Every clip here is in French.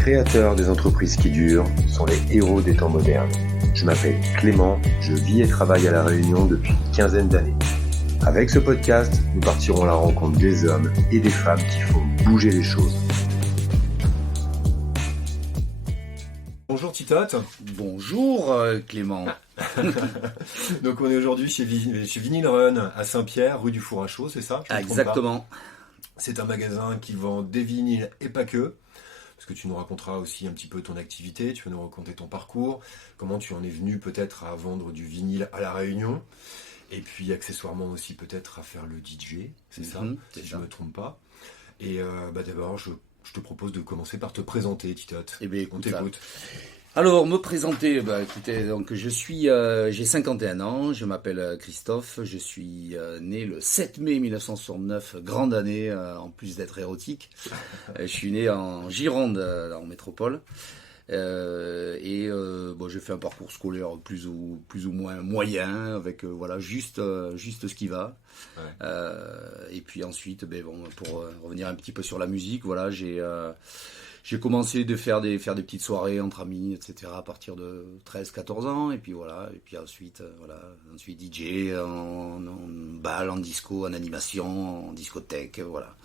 créateurs des entreprises qui durent sont les héros des temps modernes. Je m'appelle Clément, je vis et travaille à La Réunion depuis une quinzaine d'années. Avec ce podcast, nous partirons à la rencontre des hommes et des femmes qui font bouger les choses. Bonjour Titotte. Bonjour Clément. Donc on est aujourd'hui chez Vinyl Run à Saint-Pierre, rue du Four à Chaux, c'est ça? Exactement. C'est un magasin qui vend des vinyles et pas que. Parce que tu nous raconteras aussi un petit peu ton activité, tu vas nous raconter ton parcours, comment tu en es venu peut-être à vendre du vinyle à La Réunion, et puis accessoirement aussi peut-être à faire le DJ, c'est ça, si je ne me trompe pas. Et d'abord, je te propose de commencer par te présenter, Titotte. Eh bien, on t'écoute. Alors, me présenter, écoutez, donc j'ai 51 ans, je m'appelle Christophe, je suis né le 7 mai 1969, grande année, en plus d'être érotique. Je suis né en Gironde, en métropole, j'ai fait un parcours scolaire plus ou moins moyen, avec juste ce qui va. Ouais. Et puis ensuite, pour revenir un petit peu sur la musique, j'ai commencé de faire des petites soirées entre amis, etc. à partir de 13-14 ans. Et puis ensuite DJ, en bal, en disco, en animation, en discothèque, voilà.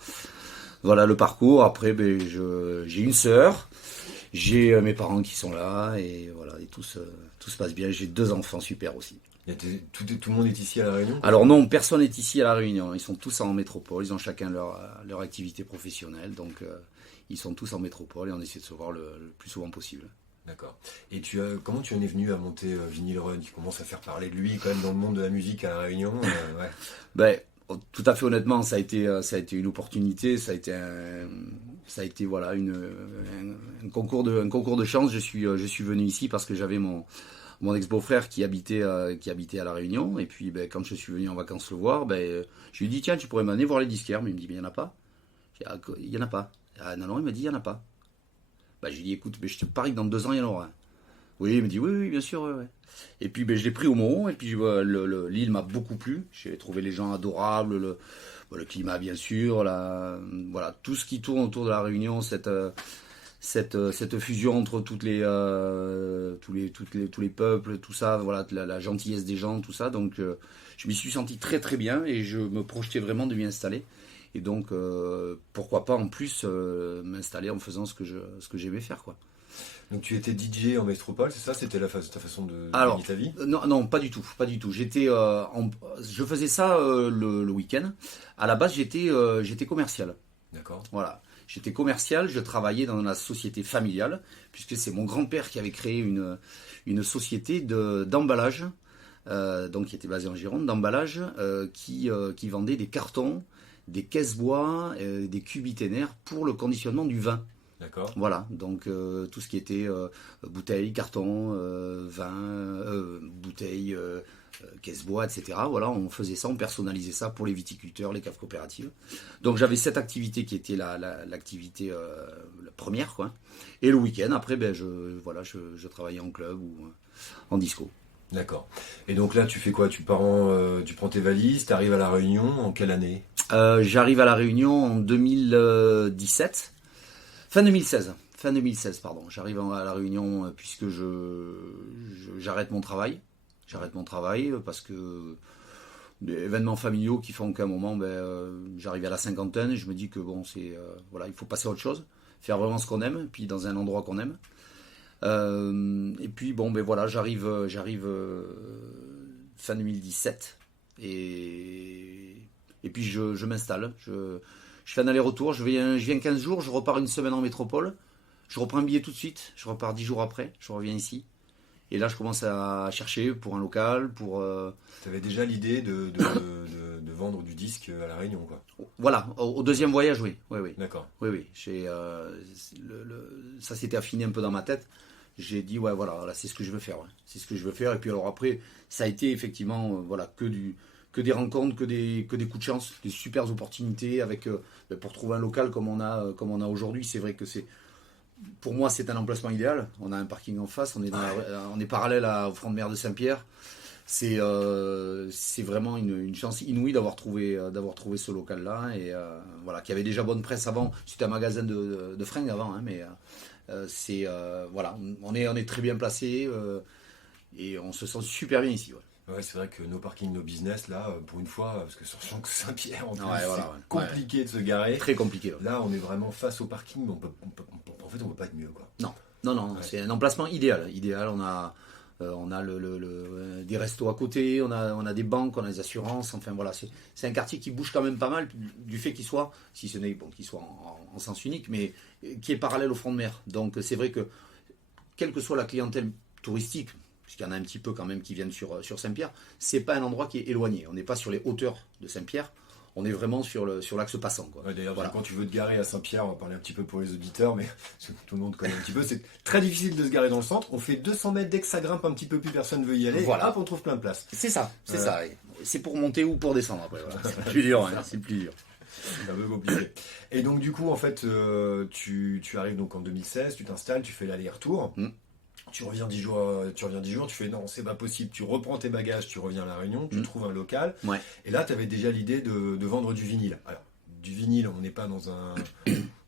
Voilà le parcours. Après, j'ai une sœur, j'ai mes parents qui sont là, et voilà, et tout se passe bien. J'ai 2 enfants super aussi. Tout le monde est ici à La Réunion? Alors non, personne n'est ici à La Réunion. Ils sont tous en métropole, ils ont chacun leur activité professionnelle, donc ils sont tous en métropole et on essaie de se voir le plus souvent possible. D'accord. Et comment tu en es venu à monter Vinyl Run, qui commence à faire parler de lui quand même dans le monde de la musique à La Réunion? Ouais. Tout à fait honnêtement, ça a été une opportunité, ça a été un concours de chance. Je suis venu ici parce que j'avais mon ex-beau-frère qui habitait à La Réunion, et puis quand je suis venu en vacances le voir, je lui ai dit tiens, tu pourrais m'amener voir les disquaires, mais il me dit mais il n'y en a pas. Il n'y en a pas. Ah non, il m'a dit il n'y en a pas. Je lui ai dit écoute, je te parie que dans 2 ans il y en aura un. Oui, il me dit oui, bien sûr, ouais. Et puis je l'ai pris au mot, et puis l'île m'a beaucoup plu. J'ai trouvé les gens adorables, le climat bien sûr, tout ce qui tourne autour de La Réunion, cette fusion entre tous les peuples, tout ça, voilà, la gentillesse des gens, tout ça. Donc je m'y suis senti très très bien et je me projetais vraiment de m'y installer. Et donc pourquoi pas en plus m'installer en faisant ce que j'aimais faire, quoi. Donc tu étais DJ en métropole, c'est ça? C'était ta façon de gagner ta vie? Non, pas du tout. Je faisais ça le week-end. À la base, j'étais commercial. D'accord. Voilà. J'étais commercial, je travaillais dans la société familiale, puisque c'est mon grand-père qui avait créé une société d'emballage, donc qui était basée en Gironde, d'emballage, qui vendait des cartons, des caisses bois, des cubiténaires pour le conditionnement du vin. D'accord. Voilà, donc tout ce qui était bouteilles, cartons, vin, bouteilles, caisse bois, etc. Voilà, on faisait ça, on personnalisait ça pour les viticulteurs, les caves coopératives. Donc j'avais cette activité qui était l'activité la première, quoi. Et le week-end, après, je travaillais en club ou en disco. D'accord. Et donc là, tu fais quoi? Tu prends tes valises, tu arrives à La Réunion en quelle année? J'arrive à La Réunion en 2017. Fin 2016, pardon. J'arrive à La Réunion puisque j'arrête mon travail. J'arrête mon travail parce que des événements familiaux qui font qu'à un moment, j'arrive à la cinquantaine et je me dis que il faut passer à autre chose, faire vraiment ce qu'on aime, puis dans un endroit qu'on aime. Et puis j'arrive fin 2017 et puis je m'installe. Je fais un aller-retour, je viens 15 jours, je repars une semaine en métropole, je reprends un billet tout de suite, je repars 10 jours après, je reviens ici. Et là, je commence à chercher pour un local, pour... Tu avais déjà l'idée de vendre du disque à La Réunion, quoi? Voilà, au deuxième voyage, oui. D'accord. Oui. Ça s'était affiné un peu dans ma tête. J'ai dit, là, c'est ce que je veux faire. Ouais. C'est ce que je veux faire. Et puis alors après, ça a été effectivement que des rencontres, que des coups de chance, des super opportunités pour trouver un local comme on a aujourd'hui. C'est vrai que pour moi, c'est un emplacement idéal. On a un parking en face, on est parallèle au front de mer de Saint-Pierre. C'est vraiment une chance inouïe d'avoir trouvé ce local-là, et qui avait déjà bonne presse avant. C'était un magasin de fringues avant, hein, Voilà, on est très bien placé et on se sent super bien ici. Ouais, c'est vrai que nos parkings, nos business, là, pour une fois, parce que sur Saint-Pierre, en plus, Ouais, voilà, c'est compliqué de se garer. Très compliqué. Là, on est vraiment face au parking, en fait, on peut pas être mieux, quoi. Non, c'est un emplacement idéal. On a des restos à côté, on a des banques, on a des assurances. Enfin voilà, c'est un quartier qui bouge quand même pas mal du fait qu'il soit, si ce n'est qu'il soit en sens unique, mais qui est parallèle au front de mer. Donc c'est vrai que quelle que soit la clientèle touristique, puisqu'il y en a un petit peu quand même qui viennent sur Saint-Pierre, c'est pas un endroit qui est éloigné. On n'est pas sur les hauteurs de Saint-Pierre. On est vraiment sur l'axe passant. Ouais, d'ailleurs, quand tu veux te garer à Saint-Pierre, on va parler un petit peu pour les auditeurs, mais tout le monde connaît un petit peu, c'est très difficile de se garer dans le centre. On fait 200 mètres, dès que ça grimpe un petit peu plus, personne ne veut y aller. Voilà. Et hop, on trouve plein de place. C'est ça. C'est pour monter ou pour descendre après. Voilà. C'est plus dur. C'est plus dur. C'est un peu compliqué. Et donc, du coup, en fait, tu arrives donc en 2016, tu t'installes, tu fais l'aller-retour. Tu reviens 10 jours, tu fais non, c'est pas possible, tu reprends tes bagages, tu reviens à La Réunion, tu trouves un local. Ouais. Et là, tu avais déjà l'idée de vendre du vinyle. Alors, du vinyle, on n'est pas dans un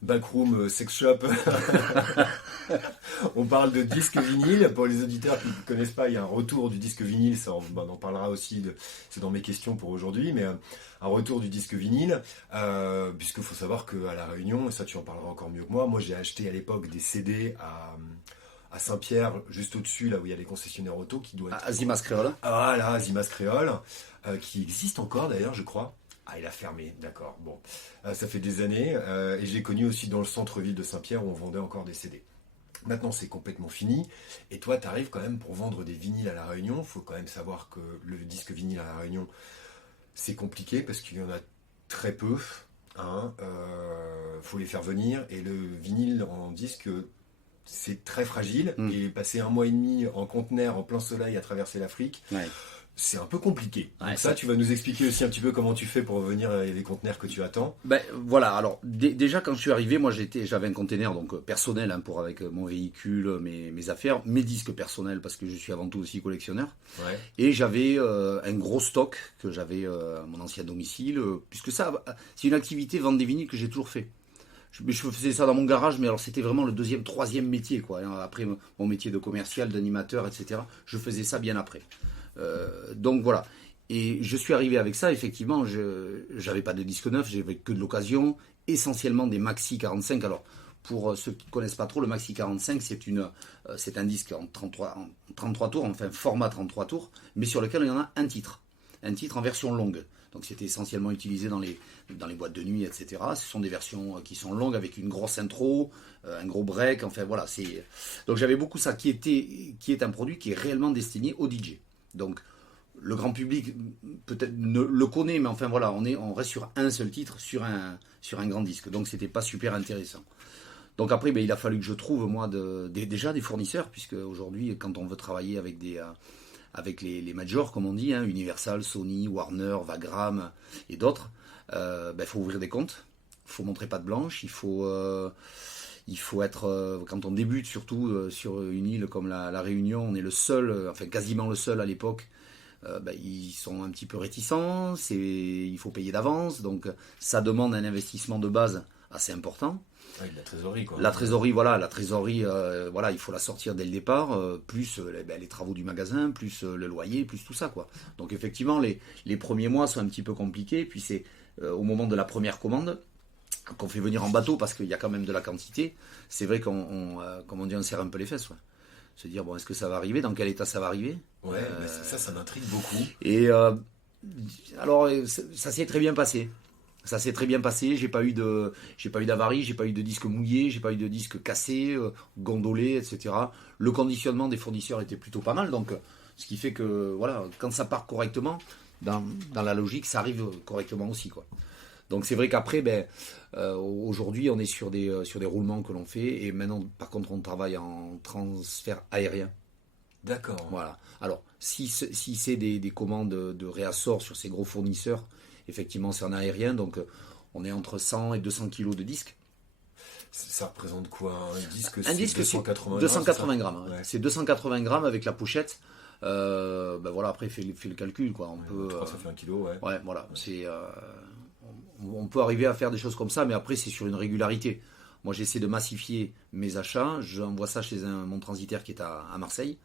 backroom sex shop. On parle de disque vinyle. Pour les auditeurs qui ne connaissent pas, il y a un retour du disque vinyle. Ça, on en parlera aussi, c'est dans mes questions pour aujourd'hui, mais un retour du disque vinyle. Puisqu'il faut savoir qu'à La Réunion, et ça tu en parleras encore mieux que moi, j'ai acheté à l'époque des CD à Saint-Pierre, juste au-dessus, là où il y a les concessionnaires auto, qui doit être... Azimas Créole. Ah là, Azimas Créole, qui existe encore d'ailleurs, je crois. Ah, il a fermé, d'accord. Bon, ça fait des années. Et j'ai connu aussi dans le centre-ville de Saint-Pierre où on vendait encore des CD. Maintenant, c'est complètement fini. Et toi, tu arrives quand même pour vendre des vinyles à La Réunion. Il faut quand même savoir que le disque vinyle à La Réunion, c'est compliqué parce qu'il y en a très peu. Faut les faire venir. Et le vinyle en disque... c'est très fragile et passer 1 mois et demi en conteneur en plein soleil à traverser l'Afrique, c'est un peu compliqué. Donc ça, tu vas nous expliquer aussi un petit peu comment tu fais pour venir et les conteneurs que tu attends. Ben voilà, alors déjà quand je suis arrivé, moi j'avais un conteneur donc personnel pour avec mon véhicule, mes affaires, mes disques personnels parce que je suis avant tout aussi collectionneur. Ouais. Et j'avais un gros stock que j'avais à mon ancien domicile, puisque ça c'est une activité vendre des vinyles que j'ai toujours fait. Je faisais ça dans mon garage, mais alors c'était vraiment le 2e, 3e métier, quoi. Après mon métier de commercial, d'animateur, etc. Je faisais ça bien après. Donc voilà. Et je suis arrivé avec ça, effectivement, j'avais pas de disque neuf, j'avais que de l'occasion, essentiellement des Maxi 45. Alors, pour ceux qui ne connaissent pas trop, le Maxi 45, c'est un disque en 33 tours, enfin format 33 tours, mais sur lequel il y en a un titre en version longue. Donc c'était essentiellement utilisé dans les boîtes de nuit, etc. Ce sont des versions qui sont longues avec une grosse intro, un gros break, enfin voilà. Donc j'avais beaucoup ça qui est un produit qui est réellement destiné au DJ. Donc le grand public peut-être ne le connaît, mais enfin voilà, on reste sur un seul titre, sur un grand disque. Donc c'était pas super intéressant. Donc après, il a fallu que je trouve moi déjà des fournisseurs, puisque aujourd'hui, quand on veut travailler avec avec les majors, comme on dit, Universal, Sony, Warner, Vagram et d'autres, faut ouvrir des comptes, il faut montrer patte blanche, il faut être, quand on débute surtout sur une île comme la Réunion, on est le seul, enfin quasiment le seul à l'époque, ils sont un petit peu réticents, il faut payer d'avance, donc ça demande un investissement de base assez important. Ouais, la trésorerie, quoi. La trésorerie, il faut la sortir dès le départ, plus les travaux du magasin, plus le loyer, plus tout ça, quoi. Donc effectivement, les premiers mois sont un petit peu compliqués, puis c'est au moment de la première commande qu'on fait venir en bateau, parce qu'il y a quand même de la quantité, c'est vrai comme on dit, on serre un peu les fesses, ouais. Se dire, bon, est-ce que ça va arriver, dans quel état ça va arriver? Ouais, ça m'intrigue beaucoup. Et alors, ça s'est très bien passé. Ça s'est très bien passé, j'ai pas eu d'avarie, j'ai pas eu de disque mouillé, j'ai pas eu de disque cassé, gondolé, etc. Le conditionnement des fournisseurs était plutôt pas mal, donc ce qui fait que voilà, quand ça part correctement, dans la logique, ça arrive correctement aussi, quoi. Donc c'est vrai qu'après, aujourd'hui, on est sur des roulements que l'on fait, et maintenant, par contre, on travaille en transfert aérien. D'accord. Voilà. Alors, si c'est des commandes de réassort sur ces gros fournisseurs, effectivement, c'est en aérien, donc on est entre 100 et 200 kilos de disques. Ça représente quoi? Un disque, c'est 280 grammes. Ouais. C'est 280 grammes avec la pochette. Après, fais le calcul, quoi. Ça fait 1 kilo, ouais. Ouais, voilà. On peut arriver à faire des choses comme ça, mais après, c'est sur une régularité. moi j'essaie de massifier mes achats, j'envoie ça chez mon transitaire qui est à Marseille,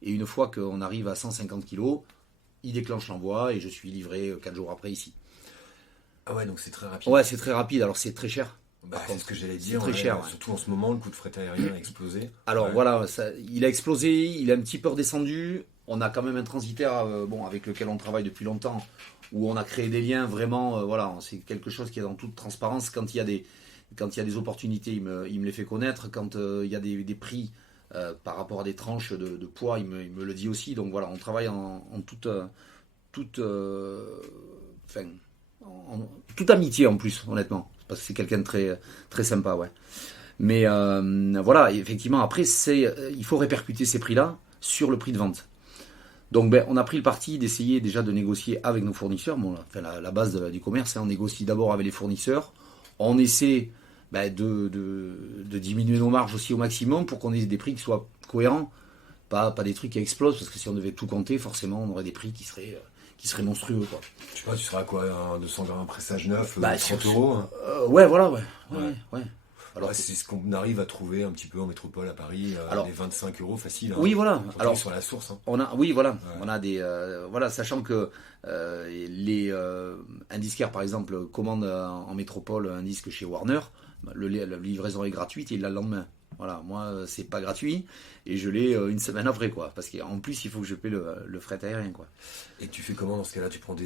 et une fois qu'on arrive à 150 kilos, il déclenche l'envoi et je suis livré 4 jours après ici. Ah ouais, donc c'est très rapide. Ouais, c'est très rapide, alors c'est très cher. C'est ce que j'allais dire, très cher, surtout en ce moment, le coût de fret aérien a explosé. Alors voilà, il a explosé, il est un petit peu redescendu. On a quand même un transitaire avec lequel on travaille depuis longtemps, où on a créé des liens vraiment, c'est quelque chose qui est dans toute transparence. Quand il y a des opportunités, il me les fait connaître. Quand il y a des prix par rapport à des tranches de poids, il me le dit aussi. Donc voilà, on travaille en toute amitié en plus, honnêtement. Parce que c'est quelqu'un de très, très sympa, ouais. Mais voilà, effectivement, après, il faut répercuter ces prix-là sur le prix de vente. Donc, on a pris le parti d'essayer déjà de négocier avec nos fournisseurs. Bon, la base du commerce, on négocie d'abord avec les fournisseurs. On essaie de diminuer nos marges aussi au maximum pour qu'on ait des prix qui soient cohérents. Pas des trucs qui explosent, parce que si on devait tout compter, forcément, on aurait des prix qui seraient monstrueux, quoi. Je sais pas, tu seras à quoi, un 200 grammes pressage neuf, 30 euros Ouais, voilà, ouais. Alors, c'est ce qu'on arrive à trouver un petit peu en métropole à Paris, les 25 euros facile. Oui, voilà. Alors, sur la source. On a des, sachant que un disquaire, par exemple, commande en métropole un disque chez Warner, la livraison est gratuite et il l'a le lendemain. Voilà, moi, c'est pas gratuit et je l'ai une semaine après, quoi. Parce qu'en plus, il faut que je paie le fret aérien, quoi. Et tu fais comment dans ce cas-là? Tu prends tu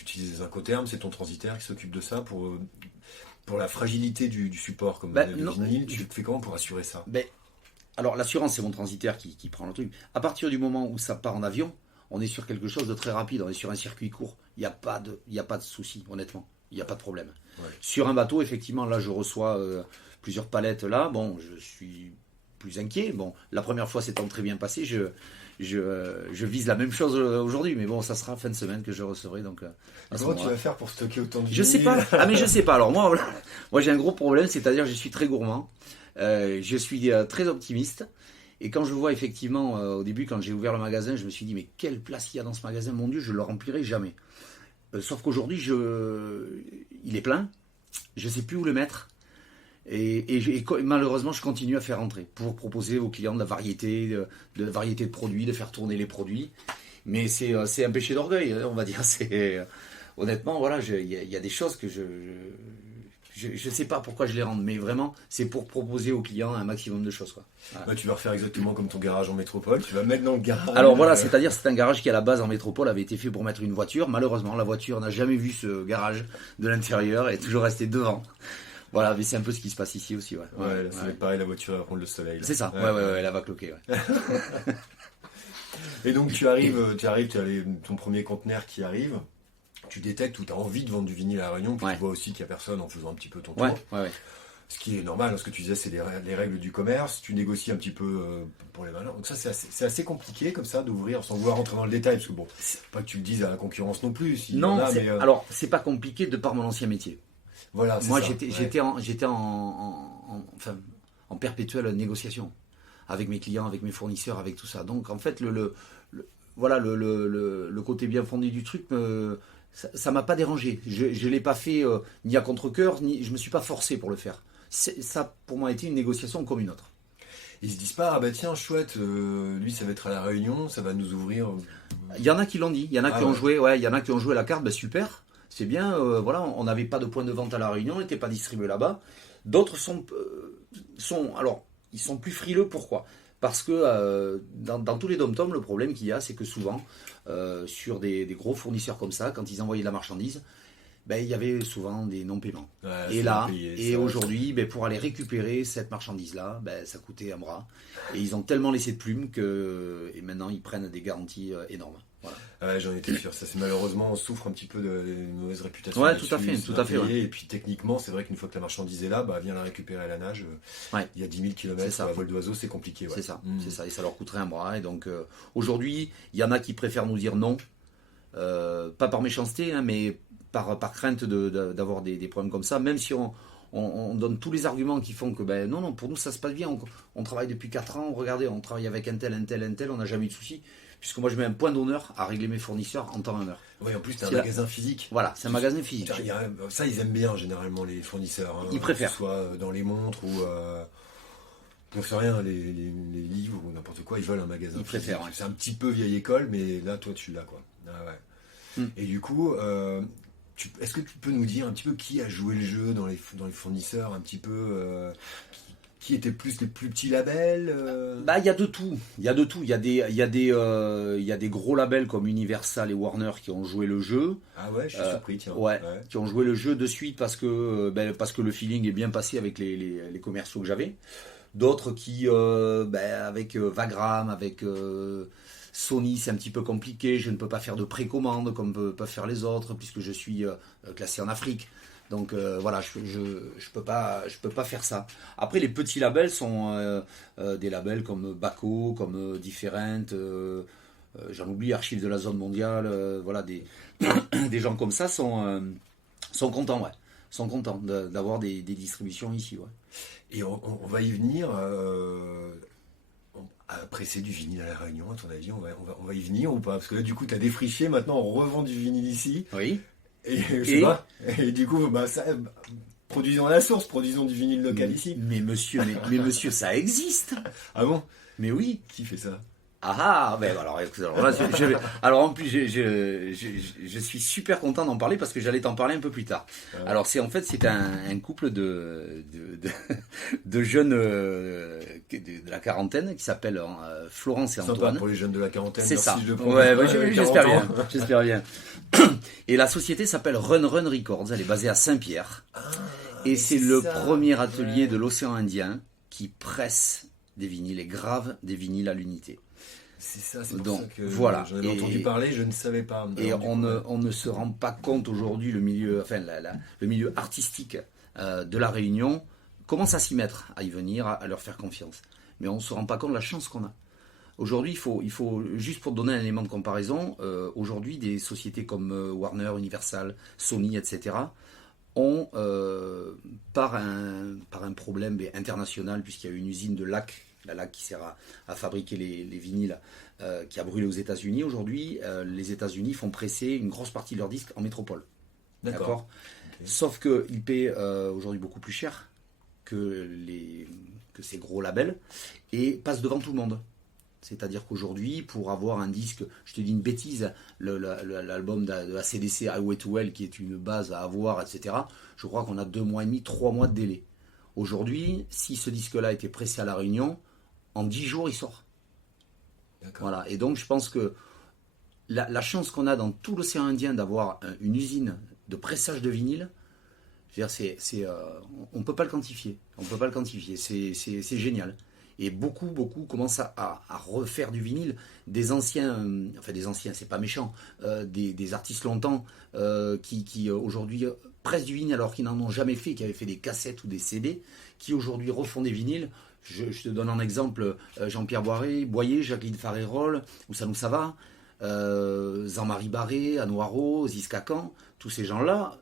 utilises des Incoterms, c'est ton transitaire qui s'occupe de ça pour la fragilité du support, comme le vinyle. Tu fais comment pour assurer ça? Alors, l'assurance, c'est mon transitaire qui prend le truc. À partir du moment où ça part en avion, on est sur quelque chose de très rapide. On est sur un circuit court. Il n'y a pas de souci, honnêtement. Il n'y a pas de problème. Ouais. Sur un bateau, effectivement, là, je reçois plusieurs palettes. Là, bon, je suis plus inquiet. Bon, la première fois, c'est très bien passé. Je vise la même chose aujourd'hui, mais bon, ça sera fin de semaine que je recevrai. Donc, comment tu vas faire pour stocker autant de vinyle? Je sais pas. Mais je sais pas. Alors moi j'ai un gros problème, c'est-à-dire je suis très gourmand. Je suis très optimiste. Et quand je vois effectivement, au début, quand j'ai ouvert le magasin, je me suis dit, mais quelle place il y a dans ce magasin, mon Dieu, je ne le remplirai jamais. Sauf qu'aujourd'hui, il est plein. Je ne sais plus où le mettre. Et malheureusement, je continue à faire entrer pour proposer aux clients de la variété de produits, de faire tourner les produits. Mais c'est un péché d'orgueil, on va dire. Honnêtement, voilà, il y a des choses que je ne sais pas pourquoi je les rends, mais vraiment, c'est pour proposer aux clients un maximum de choses, quoi. Voilà. Tu vas refaire exactement comme ton garage en métropole, tu vas mettre dans le garage. Alors voilà, c'est-à-dire c'est un garage qui à la base en métropole avait été fait pour mettre une voiture. Malheureusement, la voiture n'a jamais vu ce garage de l'intérieur et est toujours restée devant. Voilà, mais c'est un peu ce qui se passe ici aussi. Ouais, là, ça va être pareil, la voiture va prendre le soleil. Là. C'est ça, ouais, elle va cloquer. Ouais. Et donc tu arrives, tu as ton premier conteneur qui arrive. Tu détectes où tu as envie de vendre du vinyle à La Réunion, puis tu vois aussi qu'il n'y a personne en faisant un petit peu ton tour. Ouais. Ce qui est normal, ce que tu disais, c'est les règles du commerce. Tu négocies un petit peu pour les malins. Donc ça, c'est assez compliqué comme ça d'ouvrir sans vouloir rentrer dans le détail, parce que bon, pas que tu le dises à la concurrence non plus. Alors c'est pas compliqué de par mon ancien métier. Voilà. Moi, j'étais en perpétuelle négociation avec mes clients, avec mes fournisseurs, avec tout ça. Donc en fait, le côté bien fondé du truc ça m'a pas dérangé. Je l'ai pas fait ni à contre-cœur, ni je me suis pas forcé pour le faire. Ça, pour moi, a été une négociation comme une autre. Ils se disent pas, tiens, chouette, lui, ça va être à La Réunion, ça va nous ouvrir. Il y en a qui l'ont dit, il y en a qui ont joué, il y en a qui ont joué la carte, super, c'est bien, on n'avait pas de point de vente à La Réunion, on n'était pas distribué là-bas. D'autres alors, ils sont plus frileux, pourquoi ? Parce que dans tous les dom-toms, le problème qu'il y a, c'est que souvent, sur des gros fournisseurs comme ça, quand ils envoyaient de la marchandise, il y avait souvent des non-paiements. Et aujourd'hui, pour aller récupérer cette marchandise-là, ça coûtait un bras. Et ils ont tellement laissé de plumes et maintenant, ils prennent des garanties énormes. Voilà. J'en étais sûr. Ça, c'est malheureusement, on souffre un petit peu d'une mauvaise réputation. Ouais, tout à fait. Ouais. Et puis techniquement, c'est vrai qu'une fois que la marchandise est là, viens la récupérer à la nage. Il y a 10 000 km à vol d'oiseau, c'est compliqué. Ouais. C'est ça. Et ça leur coûterait un bras. Et donc aujourd'hui, il y en a qui préfèrent nous dire non, pas par méchanceté, mais par crainte d'avoir des problèmes comme ça. Même si on donne tous les arguments qui font que non, pour nous ça se passe bien. On travaille depuis 4 ans. Regardez, on travaille avec un tel, on n'a jamais eu de soucis. puisque moi je mets un point d'honneur à régler mes fournisseurs en temps et en heure. Oui, en plus, c'est un magasin physique. Voilà, c'est un magasin physique. Ça, ils aiment bien généralement les fournisseurs. Hein, ils préfèrent. Que ce soit dans les montres ou. On ne fait rien, les livres ou n'importe quoi, ils veulent un magasin. Ils préfèrent. Ouais. C'est un petit peu vieille école, mais là, toi, tu l'as, quoi. Ah, ouais. Et du coup, est-ce que tu peux nous dire un petit peu qui a joué le jeu dans les fournisseurs, un petit peu qui étaient plus les plus petits labels Bah, il y a de tout. Il y a des gros labels comme Universal et Warner qui ont joué le jeu. Ah ouais, je suis surpris, tiens. Ouais, qui ont joué le jeu de suite parce que le feeling est bien passé avec les commerciaux que j'avais. D'autres qui, avec Vagram, avec Sony, c'est un petit peu compliqué. Je ne peux pas faire de précommande comme peuvent faire les autres, puisque je suis classé en Afrique. Donc voilà, je peux pas faire ça. Après, les petits labels sont des labels comme Baco, comme Different, j'en oublie, Archives de la Zone Mondiale. Voilà, des gens comme ça sont contents, ouais. Sont contents d'avoir des distributions ici, ouais. Et on va y venir. Presser du vinyle à La Réunion, à ton avis, on va y venir ou pas? Parce que là, du coup, tu as défriché, maintenant on revend du vinyle ici. Oui. Et je sais pas. Et du coup, produisons à la source, produisons du vinyle local ici. Mais monsieur, ça existe. Ah bon? Mais oui. Qui fait ça? Alors en plus je suis super content d'en parler parce que j'allais t'en parler un peu plus tard. Alors c'est un couple de jeunes de la quarantaine qui s'appellent Florence et Antoine. Sympa pour les jeunes de la quarantaine. C'est ça. Ouais, j'espère bien. Et la société s'appelle Run Run Records. Elle est basée à Saint-Pierre. Et c'est le premier atelier de l'océan Indien qui presse des vinyles et grave des vinyles à l'unité. C'est ça, c'est pour ça que voilà. j'en avais entendu parler, je ne savais pas. Et on ne se rend pas compte aujourd'hui, le milieu artistique de La Réunion commence à s'y mettre, à y venir, à leur faire confiance. Mais on ne se rend pas compte de la chance qu'on a. Aujourd'hui, il faut juste pour donner un élément de comparaison, aujourd'hui des sociétés comme Warner, Universal, Sony, etc. ont, par un problème international, puisqu'il y a une usine de la LAC qui sert à fabriquer les vinyles, qui a brûlé aux États-Unis. Aujourd'hui, les États-Unis font presser une grosse partie de leurs disques en métropole. D'accord. Okay. Sauf qu'ils paient aujourd'hui beaucoup plus cher que ces gros labels et passent devant tout le monde. C'est-à-dire qu'aujourd'hui, pour avoir un disque, je te dis une bêtise, l'album de AC/DC, Highway to Hell, qui est une base à avoir, etc., je crois qu'on a 2 mois et demi, 3 mois de délai. Aujourd'hui, si ce disque-là était pressé à La Réunion, en 10 jours, il sort. D'accord. Voilà. Et donc, je pense que la chance qu'on a dans tout l'océan Indien d'avoir une usine de pressage de vinyle, je veux dire, on ne peut pas le quantifier. C'est génial. Et beaucoup commencent à refaire du vinyle. Des anciens, c'est pas méchant, des artistes longtemps qui aujourd'hui pressent du vinyle alors qu'ils n'en ont jamais fait, qui avaient fait des cassettes ou des CD, qui aujourd'hui refont des vinyles. Je te donne un exemple, Jean-Pierre Boyer, Jacqueline Farérol, Oussama Sava, Jean-Marie Barré, Anouaro, Ziskakan, tous ces gens-là,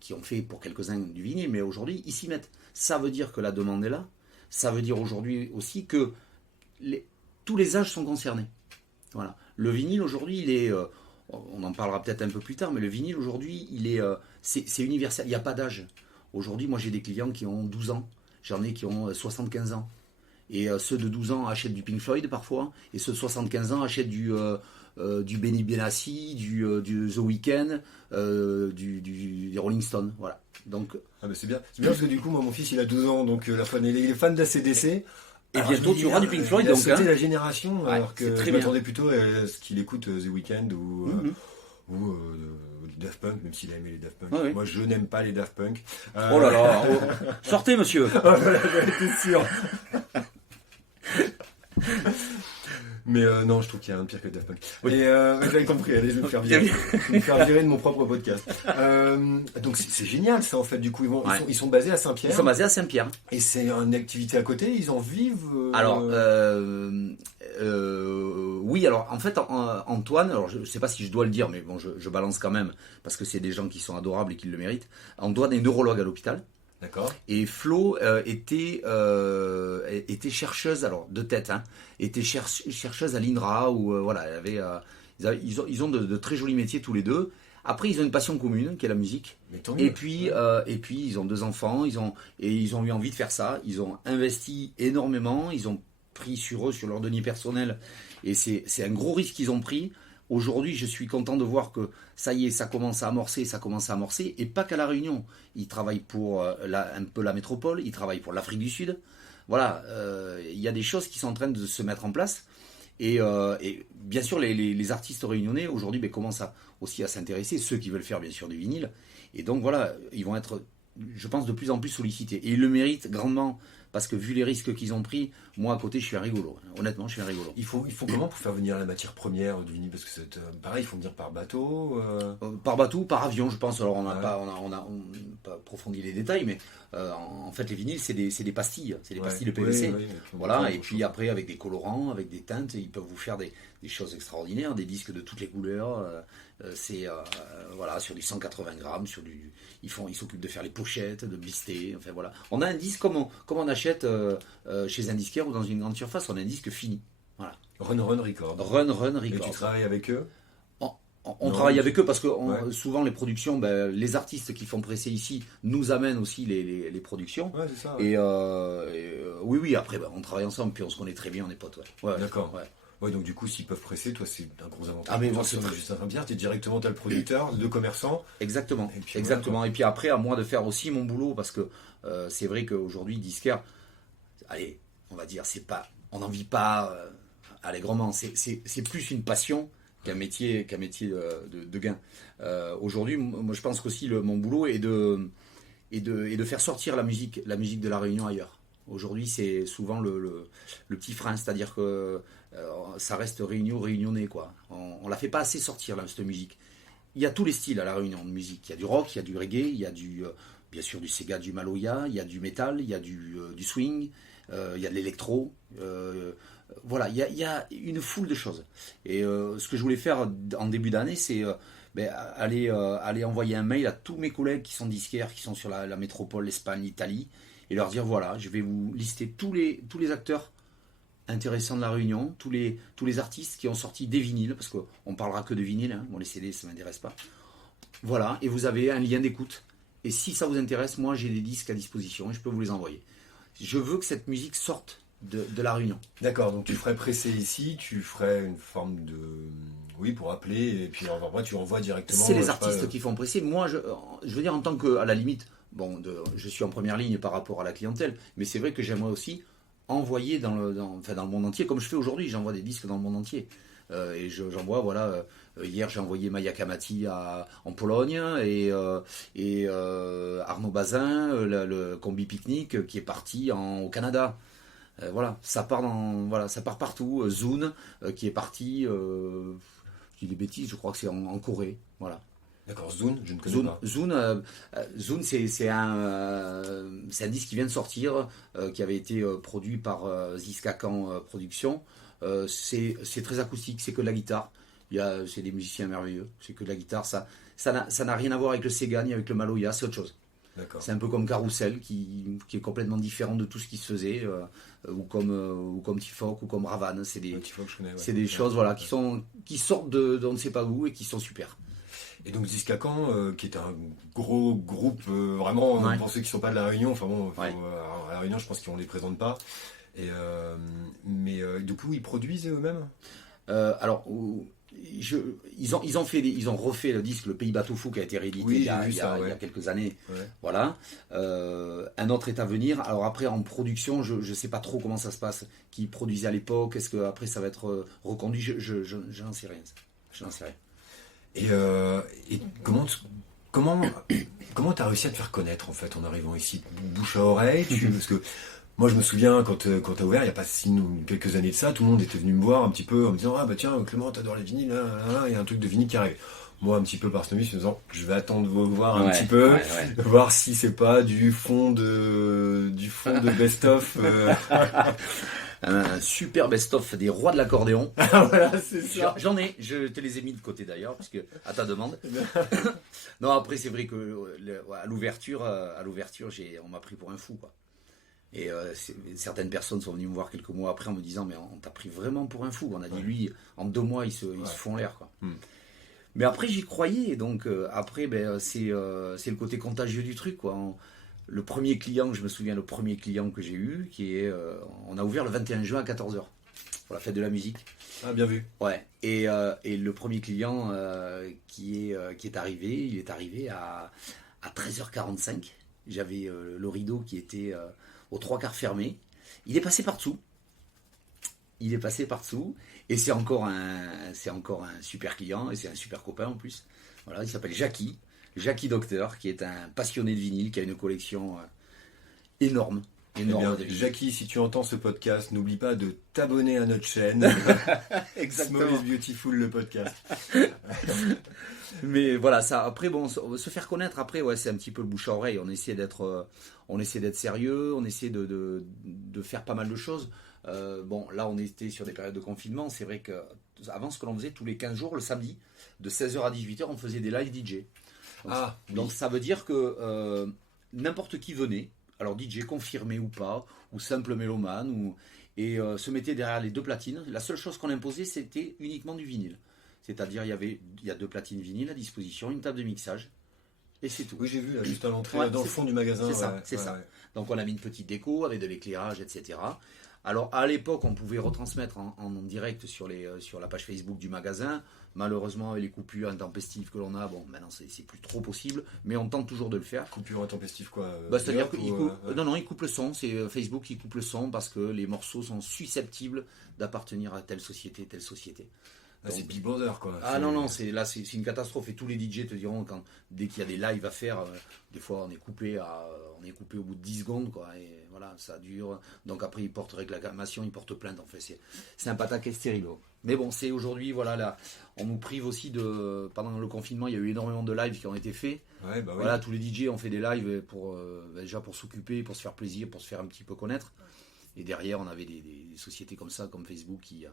qui ont fait pour quelques-uns du vinyle, mais aujourd'hui ils s'y mettent. Ça veut dire que la demande est là. Ça veut dire aujourd'hui aussi que tous les âges sont concernés. Voilà. Le vinyle aujourd'hui, il est, on en parlera peut-être un peu plus tard, mais le vinyle aujourd'hui, c'est universel. Il n'y a pas d'âge. Aujourd'hui, moi j'ai des clients qui ont 12 ans, j'en ai qui ont 75 ans. Et ceux de 12 ans achètent du Pink Floyd parfois, et ceux de 75 ans achètent du Benny Benassi, du The Weeknd, des Rolling Stones. Voilà. Donc, mais c'est bien parce que du coup, moi, mon fils il a 12 ans, donc il est fan d'ACDC. Et bientôt tu auras du Pink Floyd. Il a sauté la génération, alors que je m'attendais plutôt à ce qu'il écoute The Weeknd ou Daft Punk, même s'il a aimé les Daft Punk. Ouais. Moi, je n'aime pas les Daft Punk. Oh là là, sortez monsieur. T'es sûr. Mais non, je trouve qu'il y a un pire que Daft Punk. Oui. Et j'avais compris, allez, je vais me faire virer. Je vais me faire virer de mon propre podcast. Donc c'est génial ça en fait, du coup ils sont basés à Saint-Pierre. Ils sont basés à Saint-Pierre. Et c'est une activité à côté, ils en vivent Alors, oui, alors en fait Antoine, alors je ne sais pas si je dois le dire, mais bon je balance quand même, parce que c'est des gens qui sont adorables et qui le méritent. Antoine est neurologue à l'hôpital. D'accord. Et Flo était chercheuse, alors de tête, hein, était chercheuse à l'INRA, où voilà, elle avait, ils ont de très jolis métiers tous les deux. Après, ils ont une passion commune, qui est la musique. Mais tant mieux. Et puis, ils ont 2 enfants, ils ont eu envie de faire ça. Ils ont investi énormément, ils ont pris sur eux, sur leur denier personnel. Et c'est un gros risque qu'ils ont pris. Aujourd'hui, je suis content de voir que ça y est, ça commence à amorcer, et pas qu'à La Réunion. Ils travaillent pour un peu la métropole, ils travaillent pour l'Afrique du Sud. Voilà, il y a des choses qui sont en train de se mettre en place. Et bien sûr, les artistes réunionnais aujourd'hui commencent aussi à s'intéresser, ceux qui veulent faire bien sûr du vinyle. Et donc voilà, ils vont être, je pense, de plus en plus sollicités. Et ils le méritent grandement, parce que vu les risques qu'ils ont pris, moi à côté, je suis un rigolo. Honnêtement, je suis un rigolo. Il faut comment pour faire venir la matière première du vinyle? Parce que c'est pareil, il faut venir par bateau. Par bateau, par avion, je pense. Alors on n'a Ouais. pas approfondi les détails, mais en fait les vinyles, c'est des pastilles, c'est des Ouais. pastilles de PVC. Oui, oui, et puis on Voilà, entend et autre puis chose. après avec des colorants, avec des teintes, ils peuvent vous faire des choses extraordinaires, des disques de toutes les couleurs. C'est voilà, sur du 180 grammes, ils s'occupent de faire les pochettes, de blister. Enfin voilà, on a un disque comme on achète chez un disquaire ou dans une grande surface, on a un disque fini. Voilà. Run Record. Run Et tu Records. travailles avec eux? On Non, travaille avec eux parce que Ouais. souvent les productions, les artistes qui font presser ici nous amènent aussi les productions. Ouais, c'est ça. Ouais. Oui, après on travaille ensemble, puis on se connaît très bien, on est potes. Ouais. Ouais, D'accord. ouais. Ouais, donc du coup, s'ils peuvent presser, toi, c'est un gros avantage. Ah, mais pour moi, toi, c'est si on est très- juste à Saint-Pierre, tu es directement, t'as le producteur, deux commerçants. Exactement, Et puis exactement. voilà, Et puis après, à moi de faire aussi mon boulot, parce que c'est vrai qu'aujourd'hui, disquaire, allez, on va dire, on n'en vit pas allègrement. C'est plus une passion qu'un métier de gain. Aujourd'hui, moi, je pense qu'aussi mon boulot est de faire sortir la musique de La Réunion ailleurs. Aujourd'hui, c'est souvent le petit frein, c'est-à-dire que ça reste réunionnais, quoi. On la fait pas assez sortir, là, cette musique. Il y a tous les styles à La Réunion de musique. Il y a du rock, il y a du reggae, il y a bien sûr du Sega, du Maloya, il y a du métal, il y a du swing, il y a de l'électro. Voilà, il y a une foule de choses. Et ce que je voulais faire en début d'année, c'est aller envoyer un mail à tous mes collègues qui sont disquaires, qui sont sur la métropole, l'Espagne, l'Italie, et leur dire voilà, je vais vous lister tous les acteurs intéressants de La Réunion, tous les artistes qui ont sorti des vinyles, parce qu'on parlera que de vinyle, hein, bon, les CD ça ne m'intéresse pas. Voilà, et vous avez un lien d'écoute. Et si ça vous intéresse, moi j'ai des disques à disposition et je peux vous les envoyer. Je veux que cette musique sorte de La Réunion. D'accord, donc tu ferais presser ici, tu ferais une forme de... Oui, pour appeler, et puis après tu envoies directement... C'est les je sais artistes pas, qui font presser. Moi, je veux dire, en tant que, à la limite, bon, je suis en première ligne par rapport à la clientèle, mais c'est vrai que j'aimerais aussi envoyer dans le monde entier, comme je fais aujourd'hui, j'envoie des disques dans le monde entier. Et j'envoie, voilà, hier j'ai envoyé Maya Kamati en Pologne, et Arnaud Bazin, le Combi Picnic, qui est parti au Canada. Voilà, ça part partout. Zune, qui est parti, je dis des bêtises, je crois que c'est en Corée. Voilà. D'accord, Zune, je ne connais pas. Zune, c'est un disque qui vient de sortir, qui avait été produit par Ziskakan Productions. C'est très acoustique, c'est que de la guitare. C'est des musiciens merveilleux, c'est que de la guitare. Ça n'a rien à voir avec le Sega ni avec le Maloya, c'est autre chose. D'accord. C'est un peu comme Carousel, qui est complètement différent de tout ce qui se faisait, ou comme Tifoc, ou comme Ravan. C'est des, Ouais, Tifoc, je connais, ouais. c'est des choses voilà, qui sortent de on ne sait pas où et qui sont super. Et donc Ziskakan, qui est un gros groupe, vraiment, Ouais. pour ceux qui ne sont pas de La Réunion, enfin bon, Ouais. à La Réunion, je pense qu'on ne les présente pas. Mais du coup, ils produisent eux-mêmes? Alors, ils ont refait le disque Le Pays Bateau Fou, qui a été réédité Oui, il y a j'ai vu ça, ouais. il y a quelques années. Ouais. Voilà. Un autre est à venir. Alors après, en production, je ne sais pas trop comment ça se passe. Qui produisait à l'époque? Est-ce que après ça va être reconduit? Je n'en sais rien. Je n'en sais rien. Et comment t'as réussi à te faire connaître en fait en arrivant ici, bouche à oreille? Parce que moi je me souviens quand t'as ouvert il n'y a pas quelques années de ça, tout le monde était venu me voir un petit peu en me disant ah bah tiens Clément t'adores les vinyles, il y a un truc de vinyle qui arrive. Moi un petit peu par snobisme, en me disant je vais attendre de vous voir un petit peu, voir si c'est pas du fond de best-of. un super best-of des rois de l'accordéon. Ah voilà, c'est ça. J'en ai, je te les ai mis de côté d'ailleurs, parce que à ta demande. Non, après c'est vrai que à l'ouverture, on m'a pris pour un fou, quoi. Et certaines personnes sont venues me voir quelques mois après en me disant mais on t'a pris vraiment pour un fou. On a dit lui en 2 mois ils se font l'air, quoi. Mais après j'y croyais, donc après c'est le côté contagieux du truc, quoi. Le premier client, je me souviens, le premier client que j'ai eu, on a ouvert le 21 juin à 14h pour la fête de la musique. Ah, bien vu. Ouais. Et le premier client qui est arrivé, il est arrivé à 13h45. J'avais le rideau qui était aux 3/4 fermé. Il est passé par-dessous. Et c'est encore un super client et c'est un super copain en plus. Voilà, il s'appelle Jackie Docteur, qui est un passionné de vinyle, qui a une collection énorme. Eh bien, Jackie, si tu entends ce podcast, n'oublie pas de t'abonner à notre chaîne. Exactement. Small is Beautiful, le podcast. Mais voilà, ça. Après, bon, se faire connaître. Après, ouais, c'est un petit peu le bouche à oreille. On essaie d'être sérieux. On essaie de faire pas mal de choses. Bon, là, on était sur des périodes de confinement. C'est vrai que avant, ce que l'on faisait tous les 15 jours, le samedi, de 16h à 18h, on faisait des live DJ. Donc ça veut dire que n'importe qui venait, alors DJ confirmé ou pas, ou simple mélomane, et se mettait derrière les 2 platines. La seule chose qu'on imposait, c'était uniquement du vinyle. C'est-à-dire, il y a 2 platines vinyle à disposition, une table de mixage, et c'est tout. Oui, j'ai vu, là, juste à l'entrée, dans le fond du magasin. C'est ça. Donc on a mis une petite déco avec de l'éclairage, etc. Alors à l'époque, on pouvait retransmettre en direct sur la page Facebook du magasin. Malheureusement, avec les coupures intempestives que l'on a, bon, maintenant c'est plus trop possible, mais on tente toujours de le faire. Coupure intempestive, quoi c'est-à-dire qu'il il coupe le son, c'est Facebook qui coupe le son parce que les morceaux sont susceptibles d'appartenir à telle société. Donc, c'est Big Brother, quoi. Non, c'est une catastrophe. Et tous les DJ te diront, dès qu'il y a des lives à faire, des fois on est coupé au bout de 10 secondes, quoi. Et voilà, ça dure. Donc après, ils portent réclamation, ils portent plainte. En fait, c'est un pataquès terrible. Mais bon, c'est aujourd'hui, voilà, là, on nous prive aussi de. Pendant le confinement, il y a eu énormément de lives qui ont été faits. Ouais, bah oui. Voilà, tous les DJ ont fait des lives déjà pour s'occuper, pour se faire plaisir, pour se faire un petit peu connaître. Et derrière, on avait des sociétés comme ça, comme Facebook, qui...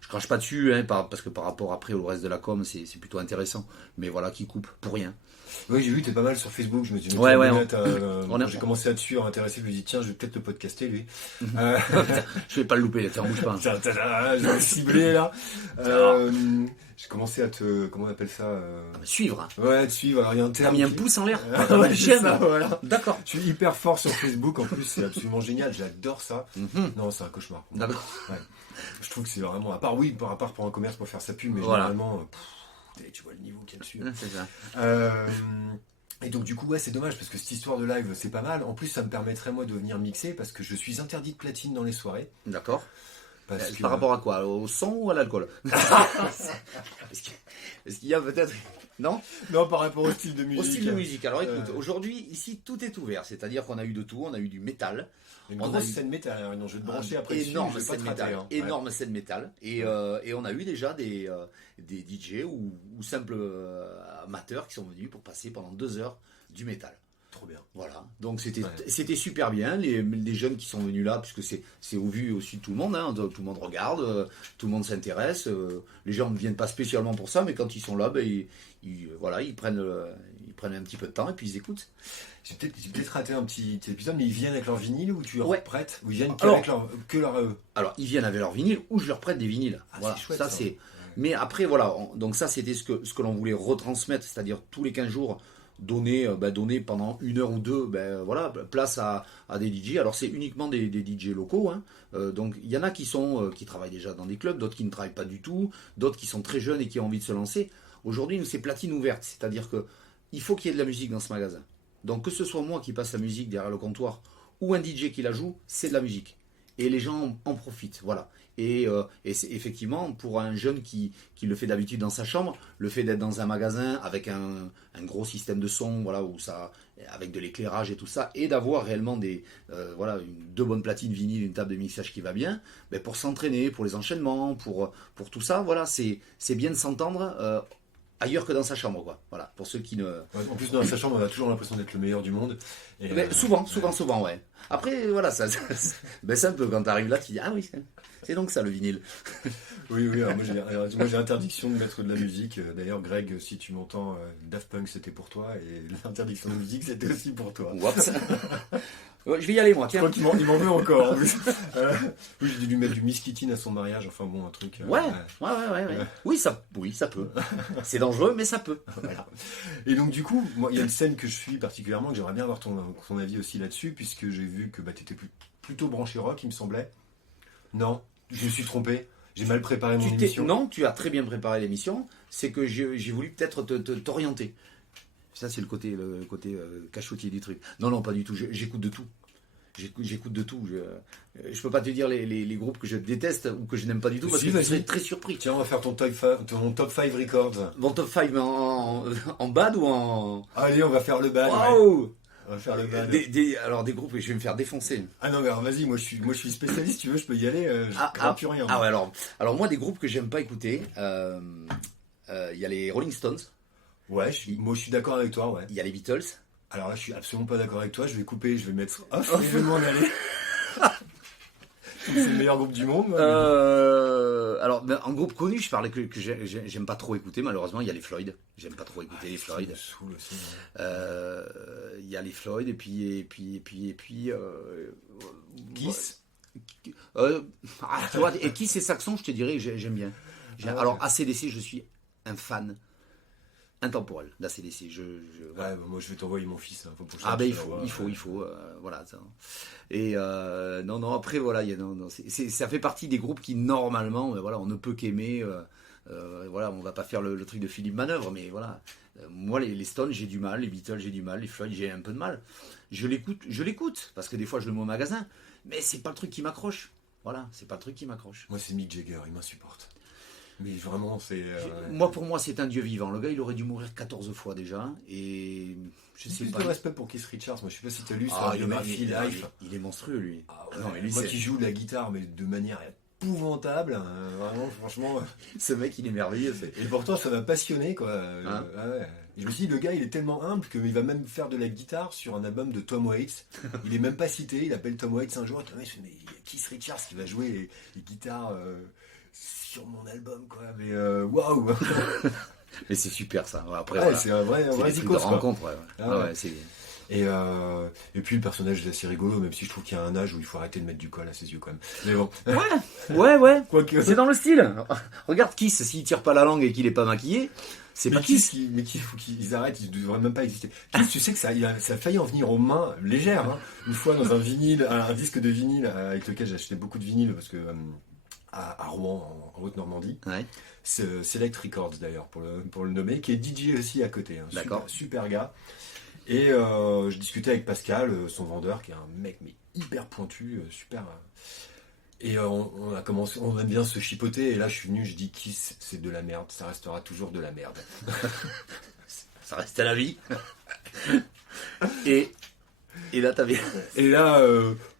je crache pas dessus, hein, parce que par rapport après au reste de la com, c'est plutôt intéressant. Mais voilà, qui coupent pour rien. Oui, j'ai vu, t'es pas mal sur Facebook. Je me suis dit, j'ai commencé à te suivre, intéressé. Je me dis, tiens, je vais peut-être le podcaster, lui. Je vais pas le louper, tiens, bouge pas. Je vais le cibler, là. J'ai commencé à te... Comment on appelle ça Suivre. Ouais, te suivre. Alors, il y a un terme. T'as mis un pouce en l'air. J'aime. Voilà. D'accord. Je suis hyper fort sur Facebook. En plus, c'est absolument génial. J'adore ça. Non, c'est un cauchemar. D'accord. Ouais. Je trouve que c'est vraiment... À part pour un commerce, pour faire sa pub, mais voilà. Généralement... tu vois le niveau qu'il y a dessus. C'est ça. Et donc du coup, ouais, c'est dommage parce que cette histoire de live, c'est pas mal. En plus, ça me permettrait moi de venir mixer parce que je suis interdit de platine dans les soirées. D'accord. Par rapport à quoi? Au son ou à l'alcool? Est-ce qu'il y a peut-être... Non, par rapport au style de musique. Au style de musique. Alors écoute, aujourd'hui, ici, tout est ouvert. C'est-à-dire qu'on a eu de tout. On a eu du métal. Une grosse scène métal. Non, je vais te brancher après. Énorme scène métal. Énorme scène métal. Et on a eu déjà des DJ ou simples amateurs qui sont venus pour passer pendant 2 heures du métal. Trop bien. Voilà, donc c'était super bien, les jeunes qui sont venus là, puisque c'est au vu aussi de tout le monde, hein, tout le monde regarde, tout le monde s'intéresse, les gens ne viennent pas spécialement pour ça, mais quand ils sont là, ils prennent un petit peu de temps et puis ils écoutent. J'ai peut-être raté un petit épisode, mais ils viennent avec leur vinyle ou tu leur prêtes, ou ils viennent que leur Alors, ils viennent avec leur vinyle ou je leur prête des vinyles. Voilà, c'est chouette, ça. C'est... Mais après, voilà, donc ça c'était ce que l'on voulait retransmettre, c'est-à-dire tous les 15 jours, donner pendant 1 heure ou 2 place à des DJ. Alors c'est uniquement des DJ locaux, hein. Donc il y en a qui travaillent déjà dans des clubs, d'autres qui ne travaillent pas du tout, d'autres qui sont très jeunes et qui ont envie de se lancer. Aujourd'hui, nous, c'est platine ouverte, c'est-à-dire que il faut qu'il y ait de la musique dans ce magasin. Donc que ce soit moi qui passe la musique derrière le comptoir ou un DJ qui la joue, c'est de la musique. Et les gens en profitent, voilà. Et c'est effectivement, pour un jeune qui le fait d'habitude dans sa chambre, le fait d'être dans un magasin avec un gros système de son, voilà, avec de l'éclairage et tout ça, et d'avoir réellement 2 bonnes platines vinyles, une table de mixage qui va bien, pour s'entraîner, pour les enchaînements, pour tout ça, voilà, c'est bien de s'entendre ailleurs que dans sa chambre, quoi. Voilà, pour ceux qui ne... Ouais, en plus, dans sa chambre, on a toujours l'impression d'être le meilleur du monde. Et, souvent, ouais. Après, voilà, c'est un peu quand t'arrives là, tu dis, ah oui, c'est donc ça le vinyle. Oui, alors moi j'ai interdiction de mettre de la musique. D'ailleurs, Greg, si tu m'entends, Daft Punk c'était pour toi et l'interdiction de musique c'était aussi pour toi. Oups. Ouais, je vais y aller, moi, tiens. Je crois qu'il m'en veut encore en plus. Oui, j'ai dû lui mettre du Miss Kitty à son mariage, enfin bon, un truc. Ouais. Oui, ça peut. C'est dangereux, mais ça peut. Voilà. Et donc, du coup, moi, il y a une scène que je suis particulièrement, que j'aimerais bien avoir ton avis aussi là-dessus, puisque j'ai vu que tu étais plutôt branché rock, il me semblait. Non, je me suis trompé. J'ai mal préparé mon émission. Non, tu as très bien préparé l'émission. C'est que j'ai voulu peut-être t'orienter. Ça, c'est le côté cachotier du truc. Non, pas du tout. J'écoute de tout. J'écoute de tout. Je peux pas te dire les groupes que je déteste ou que je n'aime pas du tout parce que je serais très surpris. Tiens, on va faire ton top 5 records. Mon top 5 en bad ou en... Allez, on va faire le bad. Wow ouais. On va faire le bad. Alors des groupes, je vais me faire défoncer. Ah non, mais alors vas-y, moi je suis spécialiste, tu veux, je peux y aller, je crains plus rien. Ah ouais, alors moi, des groupes que j'aime pas écouter, il y a les Rolling Stones. Ouais, moi je suis d'accord avec toi, ouais. Il y a les Beatles. Alors là, je suis absolument pas d'accord avec toi, je vais couper, je vais mettre off et je vais m'en aller. C'est le meilleur groupe du monde. Alors, en groupe connu, je parlais que j'aime pas trop écouter, malheureusement, il y a les Floyd. J'aime pas trop écouter les Floyd. Il y a les Floyd, et puis Kiss. Tu vois, et Kiss et Saxon, je te dirais, j'aime bien. Alors, AC/DC, je suis un fan intemporel d'ACDC. Ouais, moi je vais t'envoyer mon fils. Hein, il faut, voilà. Ça. Et non, après voilà, ça fait partie des groupes qui normalement, voilà, on ne peut qu'aimer. Voilà, on va pas faire le truc de Philippe Manœuvre, mais voilà. Moi, les Stones, j'ai du mal, les Beatles, j'ai du mal, les Floyd, j'ai un peu de mal. Je l'écoute parce que des fois je le mets au magasin, mais c'est pas le truc qui m'accroche. Voilà, c'est pas le truc qui m'accroche. Moi, c'est Mick Jagger, il m'insupporte. Mais vraiment, c'est... Pour moi, c'est un dieu vivant. Le gars, il aurait dû mourir 14 fois déjà. Et je sais pas. Plus de respect pour Keith Richards. Moi, je sais pas si tu as lu sa biographie live. Il est monstrueux, lui. Ah ouais. Non, mais lui, qui joue de la guitare, mais de manière épouvantable. Vraiment, franchement. Ce mec, il est merveilleux. Et pourtant, ça m'a passionné, quoi. Ouais. Et je me suis dit, le gars, il est tellement humble qu'il va même faire de la guitare sur un album de Tom Waits. Il est même pas cité. Il appelle Tom Waits un jour. Mais Keith Richards qui va jouer les guitares... sur mon album, quoi, mais waouh. Mais c'est super ça. Après, ouais, voilà. C'est un vrai de rencontre. Et puis le personnage est assez rigolo, même si je trouve qu'il y a un âge où il faut arrêter de mettre du colle à ses yeux quand même. Mais bon. Ouais. Quoique. C'est dans le style. Regarde Kiss, s'il tire pas la langue et qu'il est pas maquillé, c'est pas Kiss. Mais il faut qu'ils arrêtent, ils devraient même pas exister. Kiss, tu sais que ça a failli en venir aux mains légères. Hein. Une fois dans un disque de vinyle avec lequel j'ai acheté beaucoup de vinyles parce que à Rouen, en Haute-Normandie. Ouais. C'est Select Records d'ailleurs, pour le nommer, qui est DJ aussi à côté. Hein. D'accord. Super gars. Et je discutais avec Pascal, son vendeur, qui est un mec mais hyper pointu, super. Et on a commencé, on aime bien se chipoter. Et là, je suis venu, je dis Kiss, c'est de la merde, ça restera toujours de la merde. Ça reste à la vie. Et là, t'avais. Et là,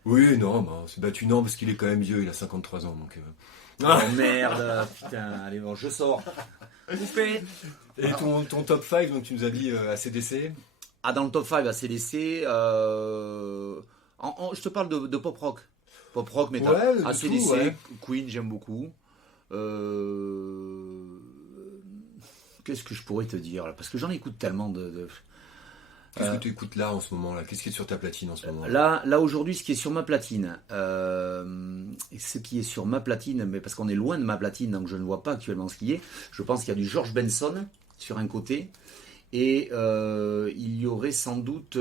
oui, non, c'est battu, non, parce qu'il est quand même vieux, il a 53 ans, donc. Oh merde, putain, allez, bon, je sors. Coupé. Et ton top 5, donc tu nous as dit AC/DC. Ah, dans le top 5, AC/DC, je te parle de pop rock. Pop rock, mais AC/DC, Queen, j'aime beaucoup. Qu'est-ce que je pourrais te dire là? Parce que j'en écoute tellement de... Qu'est-ce que tu écoutes là en ce moment là? Qu'est-ce qui est sur ta platine en ce moment là aujourd'hui, ce qui est sur mais parce qu'on est loin de ma platine, donc je ne vois pas actuellement ce qui est. Je pense qu'il y a du George Benson sur un côté, et il y aurait sans doute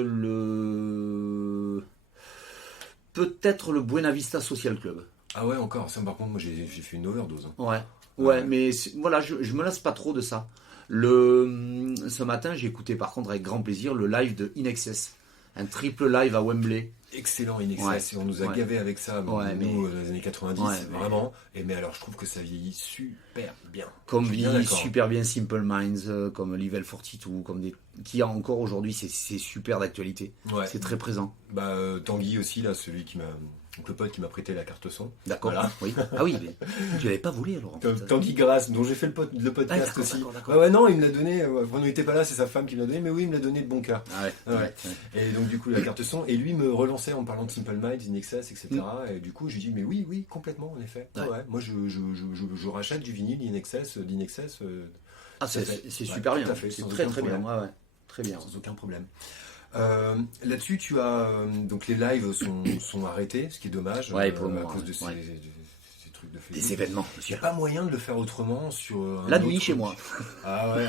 peut-être le Buena Vista Social Club. Ah ouais, encore. Ça, par contre, moi j'ai fait une overdose. Hein. Ouais, mais voilà, je me lasse pas trop de ça. Ce matin, j'ai écouté par contre avec grand plaisir le live de In Excess, un triple live à Wembley. Excellent In Excess, et on nous a gavé avec ça, nous, dans les années 90, vraiment. Mais alors, je trouve que ça vieillit super bien. Comme vieillit super bien Simple Minds, comme Level 42, qui encore aujourd'hui, c'est super d'actualité. Ouais. C'est très présent. Tanguy aussi, là, celui qui m'a Donc le pote qui m'a prêté la carte son. D'accord. Voilà. Oui. Ah oui, mais tu l'avais pas volé alors. Tanguy Grasse, dont j'ai fait le podcast aussi. D'accord. Ouais, non, il me l'a donné. Quand il n'était pas là, c'est sa femme qui me l'a donné, mais oui, il me l'a donné de bon cœur. Ah ouais. Et donc, du coup, la carte son. Et lui me relançait en parlant de Simple Minds, INXS, etc. Et du coup, je lui dis, mais oui, complètement, en effet. Ouais. Ouais, moi, je rachète du vinyle d'INXS. Ah, c'est super bien. Tout à fait, C'est sans très aucun très bien. problème. Ouais. Très bien. Sans aucun problème. Là-dessus, tu as donc les lives sont arrêtés, ce qui est dommage Ouais, pour le à moment, cause de ouais. ces trucs de Facebook. Des événements, Il n'y monsieur. a pas moyen de le faire autrement sur La nuit chez moi. Ah ouais.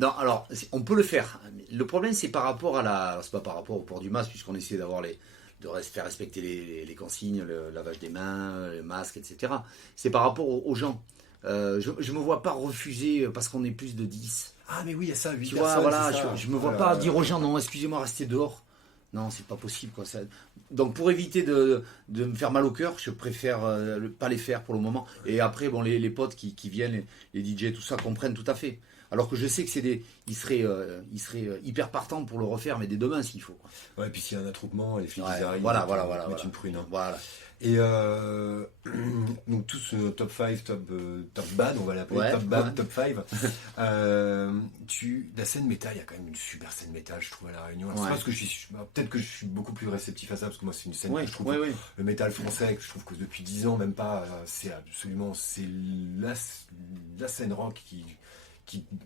Non, alors, on peut le faire. Le problème, c'est par rapport c'est pas par rapport au port du masque, puisqu'on essaie faire respecter les consignes, le lavage des mains, le masque, etc. C'est par rapport aux gens. Je me vois pas refuser parce qu'on est plus de 10. Ah mais oui, il y a ça, 8 Tu vois, personnes, voilà, c'est ça. je me vois pas dire aux gens non, excusez-moi, restez dehors. Non, c'est pas possible quoi. Donc pour éviter de me faire mal au cœur, je préfère pas les faire pour le moment. Et après, bon, les potes qui viennent, les DJ, tout ça, comprennent tout à fait. Alors que je sais que ils seraient hyper partants pour le refaire, mais dès demain s'il faut. Quoi. Ouais, et puis s'il y a un attroupement, les filles Ouais, qui arrivent, voilà. mettent une prune. Hein. Voilà. Et donc tout ce top 5, top bad, on va l'appeler, Ouais, top bad, ouais. top 5. La scène métal, il y a quand même une super scène métal, je trouve, à La Réunion. Alors, c'est Ouais. parce que peut-être que je suis beaucoup plus réceptif à ça, parce que moi c'est une scène Ouais, que je trouve, ouais. le métal français, que je trouve que depuis 10 ans, même pas, c'est la scène rock qui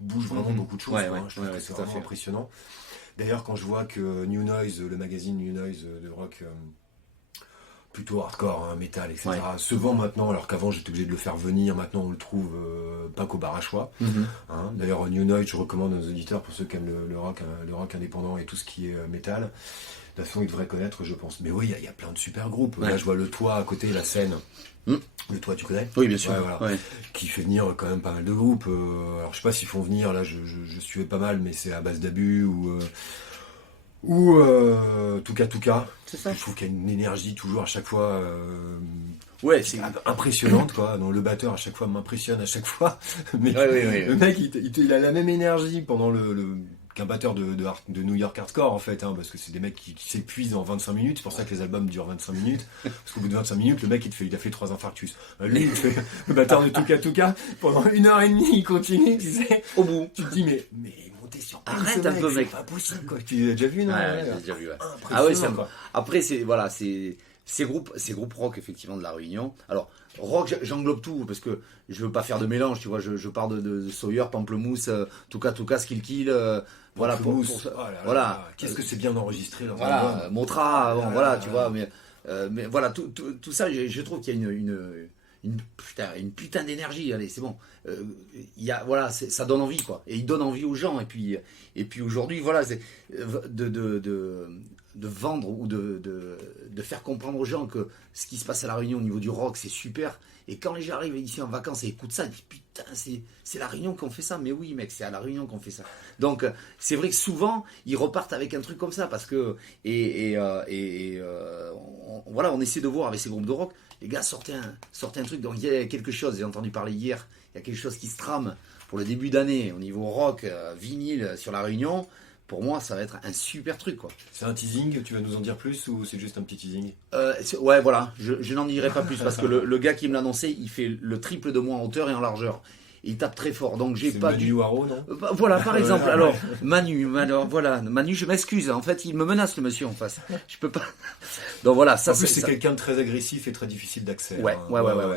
bouge vraiment beaucoup de choses. Ouais, quoi, ouais, hein. Je trouve ouais, que c'est tout à vraiment fait. impressionnant. D'ailleurs, quand je vois que New Noise, le magazine New Noise de rock, plutôt hardcore, hein, métal, etc., Ouais. se vend maintenant, alors qu'avant j'étais obligé de le faire venir. Maintenant on le trouve pas qu'au bar à choix. Hein. D'ailleurs, New Noise, je recommande à nos auditeurs, pour ceux qui aiment le rock indépendant et tout ce qui est métal. De toute façon, ils devraient connaître, je pense. Mais oui, il y a plein de super groupes. Ouais. Là, je vois le Toit à côté, la scène. Le Toit, tu connais? Oui, bien sûr. Ouais, voilà. Ouais. Qui fait venir quand même pas mal de groupes. Alors, je sais pas s'ils font venir, là, je suivais pas mal, mais c'est à base d'abus ou Tuka. C'est ça. Je trouve qu'il y a une énergie toujours à chaque fois Ouais, c'est impressionnante, quoi. Donc, le batteur à chaque fois m'impressionne à chaque fois. Mais Ouais. le mec, il a la même énergie pendant qu'un batteur de New York hardcore, en fait, hein, parce que c'est des mecs qui s'épuisent en 25 minutes. C'est pour ça que les albums durent 25 minutes. Parce qu'au bout de 25 minutes, le mec il a fait 3 infarctus. Lui, il fait le batteur de Tuka pendant 1h30, il continue, tu sais. au bout. Tu te dis mais montez sur scène, Arrête ce un peu, c'est mec. pas possible, quoi. Tu l'as déjà vu, non? Ouais, j'ai déjà vu. Ouais. Ah ouais, Après, ces groupes rock effectivement de La Réunion. Alors rock, j'englobe tout parce que je veux pas faire de mélange, tu vois. Je parle de Sawyer, Pamplemousse, Tuka, Skill Kill, voilà pour Oh là là, voilà. qu'est-ce que c'est bien enregistré leur Voilà, album. Motra, bon, Ah, voilà, là, tu là. vois. Mais voilà, tout ça, je trouve qu'il y a une putain d'énergie. Allez, c'est bon. Voilà, ça donne envie, quoi. Et il donne envie aux gens. Et puis aujourd'hui, voilà, c'est de vendre ou de faire comprendre aux gens que ce qui se passe à La Réunion au niveau du rock, c'est super. Et quand les gens arrivent ici en vacances et écoutent ça, ils disent putain, c'est La Réunion qu'on fait ça. Mais oui, mec, c'est à La Réunion qu'on fait ça. Donc, c'est vrai que souvent, ils repartent avec un truc comme ça parce que. Voilà, on essaie de voir avec ces groupes de rock. Les gars, sortez un truc. Donc, il y a quelque chose, j'ai entendu parler hier, il y a quelque chose qui se trame pour le début d'année au niveau rock, vinyle sur La Réunion. Pour moi, ça va être un super truc, quoi. C'est un teasing, tu vas nous en dire plus ou c'est juste un petit teasing? Ouais, voilà, je n'en dirai pas plus parce que le gars qui me l'a annoncé, il fait le triple de moi en hauteur et en largeur. Il tape très fort, donc j'ai C'est pas Manu Waro, non? Voilà, par exemple. Ouais. Alors, Manu, je m'excuse. En fait, il me menace, le monsieur en face. Je peux pas. Donc voilà, ça En plus, c'est quelqu'un de très agressif et très difficile d'accès. Ouais.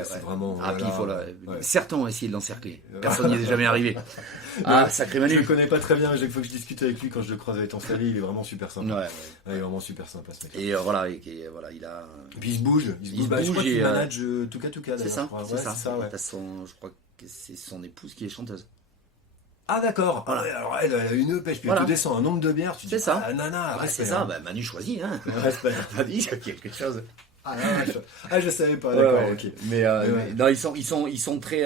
C'est vraiment. Ah, puis il faut voilà, là. ouais. Certains ont essayé de l'encercler. Personne n'y est jamais arrivé. Ah, sacré Je Manu. le connais pas très bien, chaque fois que je discute avec lui, quand je le croise avec Tansali, il est vraiment super sympa. Ouais. Ouais, il est vraiment super sympa, ce mec. Et voilà, il a. Et puis il se bouge. Il se Bah, je bouge crois qu'il et, manage Tuka C'est d'ailleurs, ça, je crois. c'est Ouais, ça. c'est ça, ouais. Je crois que c'est son épouse qui est chanteuse. Ah d'accord. Ah, ouais, alors elle a une pêche, puis Voilà. elle te descend un nombre de bières, tu te C'est dis, ça. ah nana, Ouais, respect, c'est ça. hein. Bah, Manu choisit, hein. Respect. Pas dit quelque chose. Ah, je savais pas, d'accord, Ouais. ok. Mais Ouais. non, ils sont très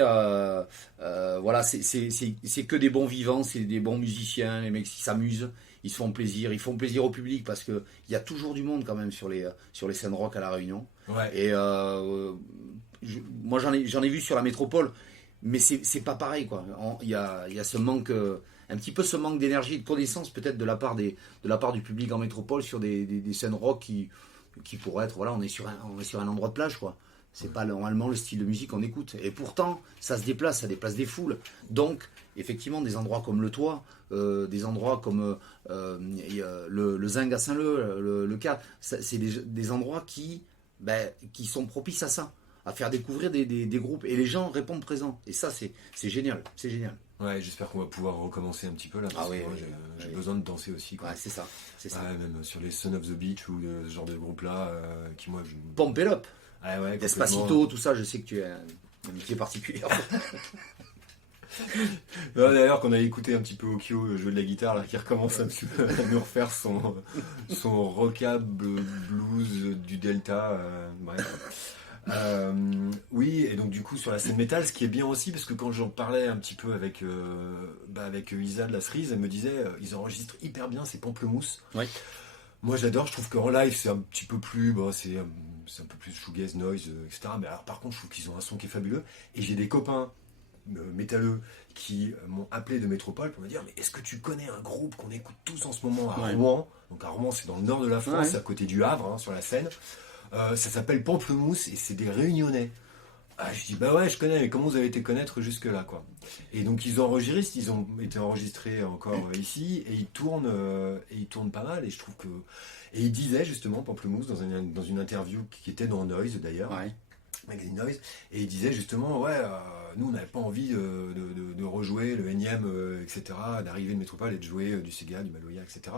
voilà, c'est que des bons vivants, c'est des bons musiciens, les mecs qui s'amusent, ils se font plaisir, ils font plaisir au public parce que il y a toujours du monde quand même sur les scènes rock à La Réunion. Ouais. Et moi j'en ai vu sur la métropole, mais c'est pas pareil, quoi. Il y a ce manque un petit peu ce manque d'énergie et de connaissance peut-être de la part du public en métropole sur des scènes rock qui pourrait être, voilà, on est sur un endroit de plage, quoi. C'est pas normalement le style de musique qu'on écoute. Et pourtant, ça déplace des foules. Donc, effectivement, des endroits comme le Toit, des endroits comme le Zinc à Saint-Leu, le Cadre, c'est des endroits qui sont propices à ça, à faire découvrir des groupes. Et les gens répondent présents. Et ça, c'est génial. C'est génial. Ouais, j'espère qu'on va pouvoir recommencer un petit peu là, parce que moi j'ai besoin de danser aussi, quoi. Ouais, c'est ça. Ouais, même sur les Son of the Beach ou ce genre de groupe-là, qui moi... Pump It Up. Ah ouais, Despacito, tout ça, je sais que tu as une amitié particulière. D'ailleurs, qu'on a écouté un petit peu Okio jouer de la guitare, là, qui recommence un petit peu à nous refaire son rockab blues du Delta. Bref. Oui, et donc du coup sur la scène métal, ce qui est bien aussi, parce que quand j'en parlais un petit peu avec Isa de la Cerise, elle me disait ils enregistrent hyper bien ces Pamplemousse. Oui. Moi j'adore, je trouve qu'en live c'est un petit peu plus, c'est un peu plus shoegaze, noise, etc. Mais alors par contre je trouve qu'ils ont un son qui est fabuleux, et j'ai des copains métalleux qui m'ont appelé de Métropole pour me dire mais est-ce que tu connais un groupe qu'on écoute tous en ce moment à Rouen? Donc à Rouen c'est dans le nord de la France, à côté du Havre, hein, sur la Seine. Ça s'appelle Pamplemousse et c'est des Réunionnais. Ah, je dis bah ouais je connais, mais comment vous avez été connaître jusque là, quoi. Et donc ils ont été enregistrés encore ici, et ils tournent pas mal, et je trouve que, et ils disaient justement Pamplemousse dans une interview qui était dans Noise d'ailleurs, magazine Noise, et ils disaient justement nous on n'avait pas envie de rejouer le énième etc., d'arriver de Métropole et de jouer du Sega, du Maloya, etc.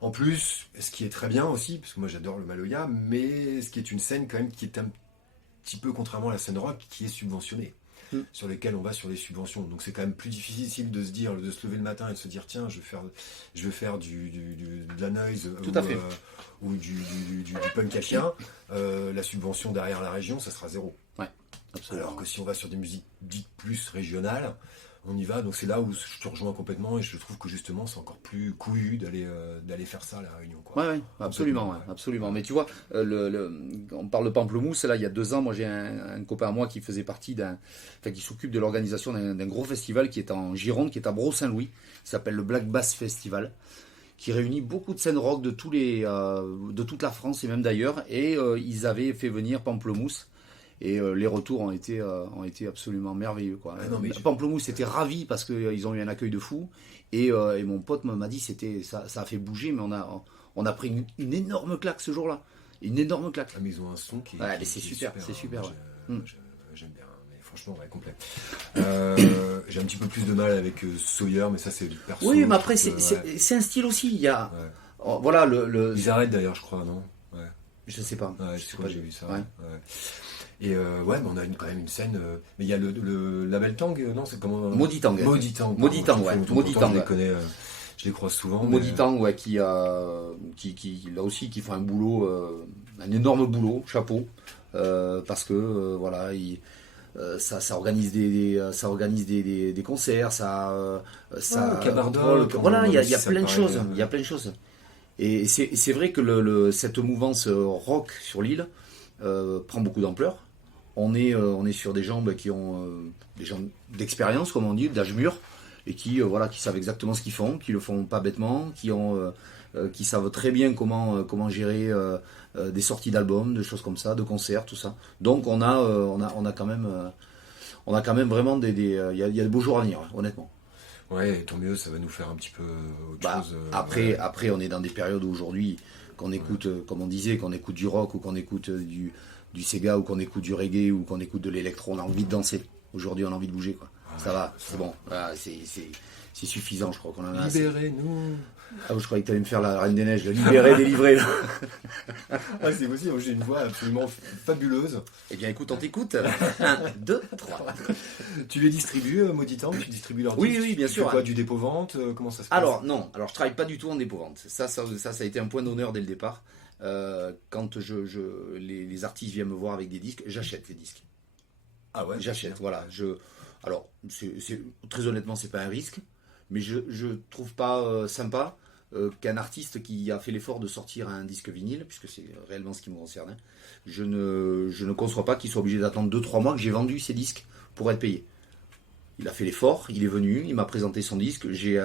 En plus, ce qui est très bien aussi, parce que moi j'adore le Maloya, mais ce qui est une scène quand même qui est un petit peu, contrairement à la scène rock, qui est subventionnée, sur lesquelles on va sur les subventions. Donc c'est quand même plus difficile de se lever le matin et de se dire tiens, je vais faire de la noise ou du punk à chien. La subvention derrière la région, ça sera zéro. Ouais, absolument. Alors que si on va sur des musiques dites plus régionales, on y va, donc c'est là où je te rejoins complètement, et je trouve que justement c'est encore plus couillu d'aller faire ça à la Réunion, quoi. Ouais, absolument. Mais tu vois, on parle de Pamplemousse, là il y a 2 ans, moi j'ai un copain à moi qui faisait partie qui s'occupe de l'organisation d'un gros festival qui est en Gironde, qui est à Brault-Saint-Louis, qui s'appelle le Black Bass Festival, qui réunit beaucoup de scènes rock de toute la France et même d'ailleurs, et ils avaient fait venir Pamplemousse. Et les retours ont été absolument merveilleux, quoi. Pamplemousse était ravi parce qu'ils ont eu un accueil de fou. Et mon pote m'a dit ça a fait bouger, mais on a pris une énorme claque ce jour-là. Une énorme claque. Ah, mais ils ont un son qui c'est super. C'est super. J'aime bien, mais franchement, complet. J'ai un petit peu plus de mal avec Sawyer, mais ça c'est du perso. Oui, mais après c'est un style aussi. Il y a voilà Ils arrêtent d'ailleurs, je crois, non? Ouais. Je sais pas. Je sais pas, j'ai vu ça. Ouais. Et mais on a quand même une scène. Mais il y a le label Tang, non, c'est comment? Maudit Tang. Maudit Tang, je les connais, je les croise souvent. Maudit Tang, qui là aussi qui font un boulot, un énorme boulot, chapeau, parce que voilà, ça organise des concerts, ça Cabardol, voilà, il y a plein de choses, il y a plein de choses. Et c'est vrai que cette mouvance rock sur l'île prend beaucoup d'ampleur. On est sur des gens qui ont des gens d'expérience, comme on dit, d'âge mûr, et qui savent exactement ce qu'ils font, qui le font pas bêtement, qui savent très bien comment gérer des sorties d'albums, de choses comme ça, de concerts, tout ça. Donc on a quand même vraiment il y a de beaux jours à venir, honnêtement. Ouais, tant mieux, ça va nous faire un petit peu autre chose. Après, on est dans des périodes où aujourd'hui, qu'on écoute, comme on disait, qu'on écoute du rock ou qu'on écoute du Sega ou qu'on écoute du reggae ou qu'on écoute de l'électro, on a envie de danser. Aujourd'hui, on a envie de bouger, quoi. Ça va, c'est bon. Voilà, c'est suffisant, je crois qu'on en a assez. Libérez-nous. Ah, je croyais que tu allais me faire la Reine des Neiges, libérer, délivrer. C'est possible, j'ai une voix absolument fabuleuse. Eh bien, écoute, on t'écoute. 1, 2, 3. Tu les distribues, Maudit Tang? Tu distribues leurs disques? Oui, bien sûr. Tu fais quoi, du dépôt-vente? Comment ça se passe? Alors, non. Alors, je travaille pas du tout en dépôt-vente. Ça a été un point d'honneur dès le départ. Quand les artistes viennent me voir avec des disques, j'achète les disques. Ah ouais? J'achète, voilà. Alors, très honnêtement, c'est pas un risque, mais je trouve pas sympa qu'un artiste qui a fait l'effort de sortir un disque vinyle, puisque c'est réellement ce qui me concerne, hein, je ne conçois pas qu'il soit obligé d'attendre 2-3 mois que j'ai vendu ces disques pour être payé. Il a fait l'effort, il est venu, il m'a présenté son disque, j'ai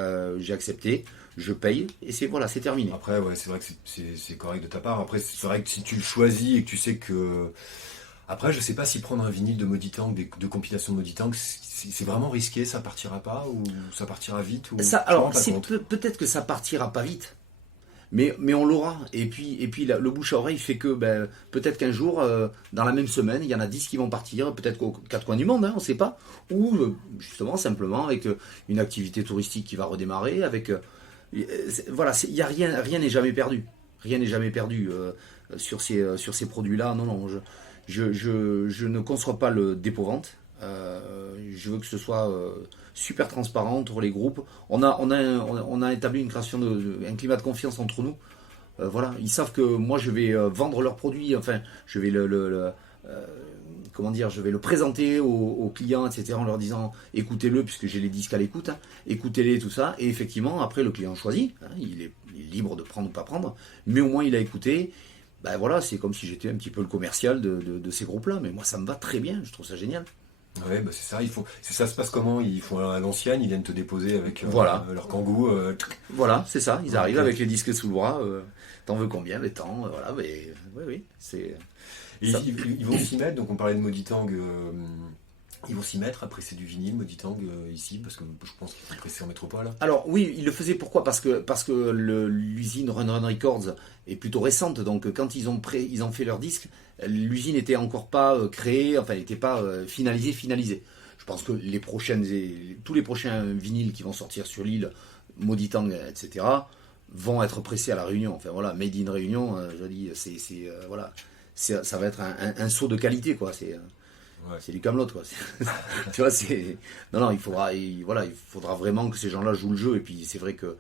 accepté, je paye et c'est terminé. Après, ouais, c'est vrai que c'est correct de ta part. Après, c'est vrai que si tu le choisis et que tu sais que... Après, je sais pas si prendre un vinyle de Maudit Tank, de compilation de Maudit Tank, c'est vraiment risqué, ça partira pas ou ça partira vite ou... Alors, peut-être que ça partira pas vite. Mais on l'aura. Et puis le bouche à oreille fait que peut-être qu'un jour, dans la même semaine, il y en a 10 qui vont partir, peut-être qu'aux quatre coins du monde, hein, on ne sait pas. Ou justement, simplement, avec une activité touristique qui va redémarrer. Voilà, rien n'est jamais perdu. Rien n'est jamais perdu sur ces produits-là. Non, je ne conçois pas le dépôt-vente. Je veux que ce soit super transparent entre les groupes. On a établi un climat de confiance entre nous. Voilà, ils savent que moi je vais vendre leurs produits. Enfin, je vais je vais le présenter aux clients, etc. En leur disant écoutez-le puisque j'ai les disques à l'écoute. Hein, écoutez-les tout ça. Et effectivement, après le client choisit. Hein, il est libre de prendre ou pas prendre. Mais au moins il a écouté. Voilà, c'est comme si j'étais un petit peu le commercial de ces groupes-là. Mais moi ça me va très bien. Je trouve ça génial. Ouais, c'est ça. Ça se passe comment? Ils font à l'ancienne, ils viennent te déposer avec leur kangou. Voilà, c'est ça. Ils arrivent avec les disques sous le bras. T'en veux combien? Mais tant. Voilà, oui, c'est. Ils vont s'y mettre. Donc on parlait de Maudit Tank. Ils vont s'y mettre à presser du vinyle, Maudit Tank ici, parce que je pense qu'ils vont presser en métropole. Alors oui, ils le faisaient pourquoi? Parce que l'usine Run Run Records est plutôt récente. Donc quand ils ont fait leur disque, l'usine n'était encore pas créée, enfin elle n'était pas finalisée. Je pense que tous les prochains vinyles qui vont sortir sur l'île, Maudit Tank, etc., vont être pressés à la Réunion. Enfin voilà, Made in Réunion, je dis, ça va être un saut de qualité, quoi. C'est du Camelot, quoi. Tu vois, non, il faudra vraiment que ces gens-là jouent le jeu. Et puis c'est vrai que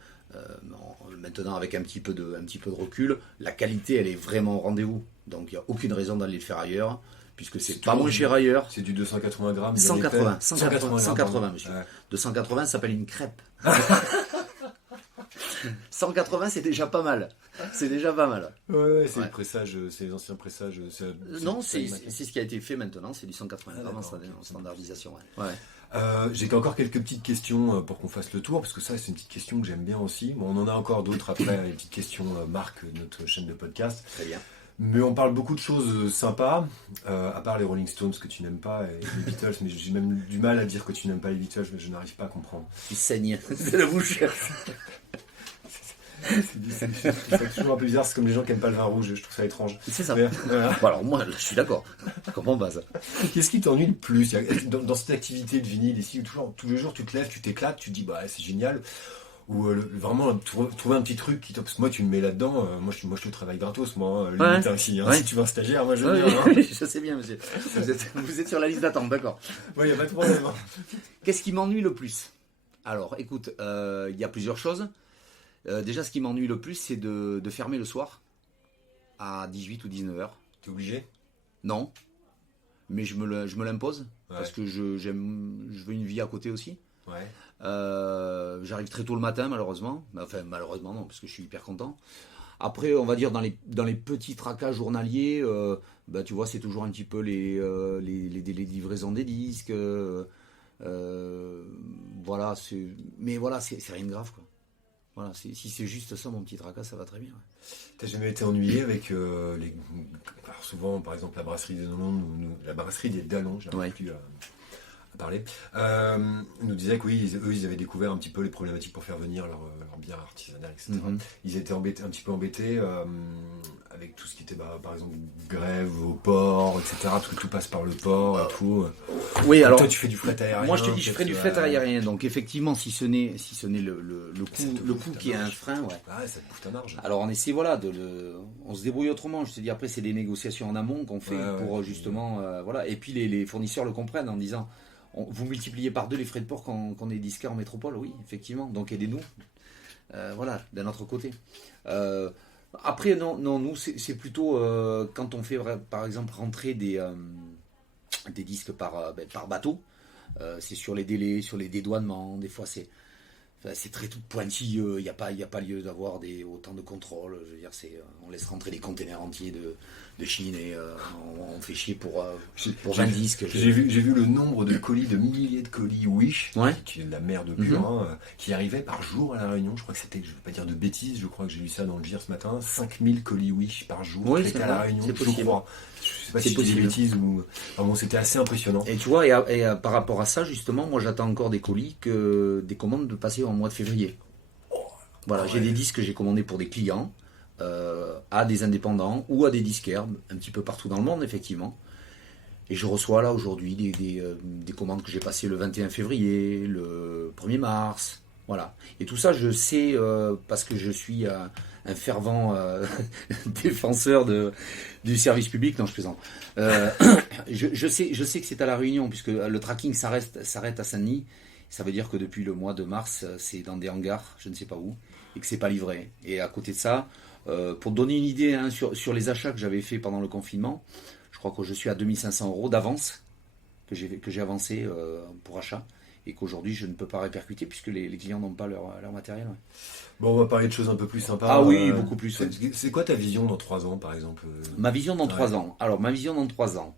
maintenant, avec un petit peu de recul, la qualité, elle est vraiment au rendez-vous. Donc il n'y a aucune raison d'aller le faire ailleurs, puisque c'est pas moins cher ailleurs. C'est du 280 grammes. 180, monsieur. Ouais. 280, ça s'appelle une crêpe. 180, c'est déjà pas mal. C'est déjà pas mal. Ouais, c'est le pressage, c'est les anciens pressages. Non, c'est ce qui a été fait maintenant, c'est du 180 grammes en standardisation. Ouais. J'ai encore quelques petites questions pour qu'on fasse le tour, parce que ça, c'est une petite question que j'aime bien aussi. Bon, on en a encore d'autres après, les petites questions marquent notre chaîne de podcast. Très bien. Mais on parle beaucoup de choses sympas, à part les Rolling Stones que tu n'aimes pas, et les Beatles, mais j'ai même du mal à dire que tu n'aimes pas les Beatles, mais je n'arrive pas à comprendre. Tu saignes, c'est la bouche. C'est toujours un peu bizarre, c'est comme les gens qui n'aiment pas le vin rouge, je trouve ça étrange. C'est ça. Bon, alors moi, là, je suis d'accord. Je comprends pas ça. Qu'est-ce qui t'ennuie le plus dans cette activité de vinyle ici, où tous les jours tu te lèves, tu t'éclates, tu te dis c'est génial, ou vraiment trouver un petit truc qui parce que moi tu me mets là-dedans, moi je te travaille gratos, moi, limite ici, si tu veux un stagiaire, moi je veux bien. Je sais bien, monsieur. Vous êtes sur la liste d'attente, d'accord. Ouais, il n'y a pas de problème. Qu'est-ce qui m'ennuie le plus? Alors, écoute, il y a plusieurs choses. Déjà, ce qui m'ennuie le plus, c'est de fermer le soir à 18 ou 19 heures. T'es obligé? Non, mais je me l'impose parce que je veux une vie à côté aussi. Ouais. J'arrive très tôt le matin, malheureusement. Enfin, malheureusement non, parce que je suis hyper content. Après, on va dire dans les petits tracas journaliers, tu vois, c'est toujours un petit peu les livraisons des disques. Voilà, mais voilà, c'est rien de grave, quoi. Voilà, si c'est juste ça, mon petit tracas, ça va très bien. T'as jamais été ennuyé avec alors souvent, par exemple, la brasserie des Dallons, la brasserie des Dallons, j'arrive plus à parler, nous disait que oui, eux, ils avaient découvert un petit peu les problématiques pour faire venir leur bière artisanale, etc. Ils étaient un petit peu embêtés avec tout ce qui était, par exemple, grève au port, etc. Tout passe par le port et tout. Oui, alors. Toi, tu fais du fret aérien. Moi, je te dis, je ferai du fret aérien. Donc, effectivement, si ce n'est le coût qui est un frein, ça te bouffe ta marge. Alors, on essaie, on se débrouille autrement. Je te dis, après, c'est des négociations en amont qu'on fait pour justement, voilà. Et puis, les fournisseurs le comprennent en disant, vous multipliez par 2 les frais de port quand on est disquaire en métropole, oui, effectivement. Donc, aidez-nous. Voilà, d'un autre côté. Après, non, nous, c'est plutôt quand on fait, par exemple, rentrer des disques par bateau, c'est sur les délais, sur les dédouanements, des fois Enfin, c'est très tout pointilleux, il n'y a pas lieu d'avoir autant de contrôle. Je veux dire, on laisse rentrer des containers entiers de Chine et on fait chier pour 20 disques. J'ai vu le nombre de colis, de milliers de colis Wish, Ouais. qui est de la merde pure, qui arrivaient par jour à La Réunion. Je crois que c'était, je ne veux pas dire de bêtises, je crois que j'ai lu ça dans le GIR ce matin, 5000 colis Wish par jour Oui, traités à La Réunion, c'est je possible. crois. Je sais pas C'est si c'est des possible. bêtises ou... Enfin bon, c'était assez impressionnant. Et tu vois, par rapport à ça, justement, moi j'attends encore des colis, des commandes de passer en mois de février. Voilà, ouais. J'ai des disques que j'ai commandés pour des clients, à des indépendants ou à des disquaires, un petit peu partout dans le monde, effectivement. Et je reçois là aujourd'hui des commandes que j'ai passées le 21 février, le 1er mars. Voilà. Et tout ça, je sais, parce que je suis un fervent défenseur du service public. Non, je plaisante. Je sais que c'est à La Réunion, puisque le tracking s'arrête à Saint-Denis. Ça veut dire que depuis le mois de mars, c'est dans des hangars, je ne sais pas où, et que c'est pas livré. Et à côté de ça, pour te donner une idée, hein, sur les achats que j'avais fait pendant le confinement, je crois que je suis à 2500 € d'avance que j'ai avancé pour achat, et qu'aujourd'hui je ne peux pas répercuter puisque les clients n'ont pas leur matériel. Ouais. Bon, on va parler de choses un peu plus sympas. Ah oui, beaucoup plus. C'est quoi ta vision dans 3 ans, par exemple? Ma vision dans 3 ans. Alors, ma vision dans 3 ans,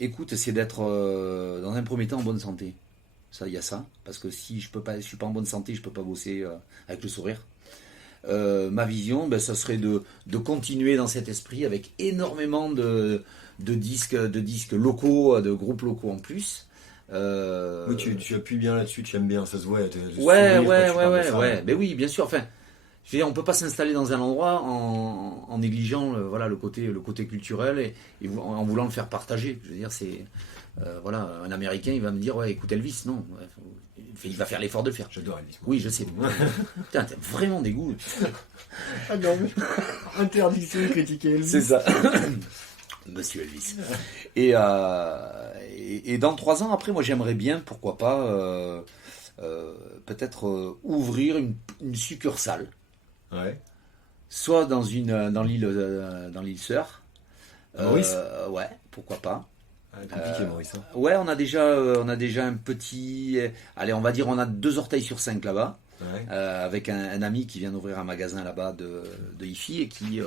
écoute, c'est d'être dans un premier temps en bonne santé. Ça, il y a ça, parce que si je suis pas en bonne santé, je peux pas bosser avec le sourire. Ma vision, ça serait de continuer dans cet esprit avec énormément de disques locaux, de groupes locaux en plus. Oui, tu appuies bien là-dessus, tu aimes bien, ça se voit. Ouais. Mais oui, bien sûr. Enfin, je veux dire, on peut pas s'installer dans un endroit en négligeant le côté culturel et en voulant le faire partager. Je veux dire, c'est un Américain, il va me dire ouais, écoute Elvis, non. Il va faire l'effort de le faire. J'adore Elvis. Oui, je sais. Putain, t'as vraiment des goûts. Ah non, mais... interdiction de critiquer Elvis. C'est ça. Monsieur Elvis. Et dans 3 ans, après, moi, j'aimerais bien, pourquoi pas, peut-être ouvrir une succursale. Ouais. Soit dans l'île Sœur. Maurice. Ouais, pourquoi pas. Compliqué, Maurice. Hein. Ouais, on a déjà un petit... Allez, on va dire, on a 2 orteils sur 5 là-bas. Ouais. Avec un ami qui vient d'ouvrir un magasin là-bas de hi-fi et qui,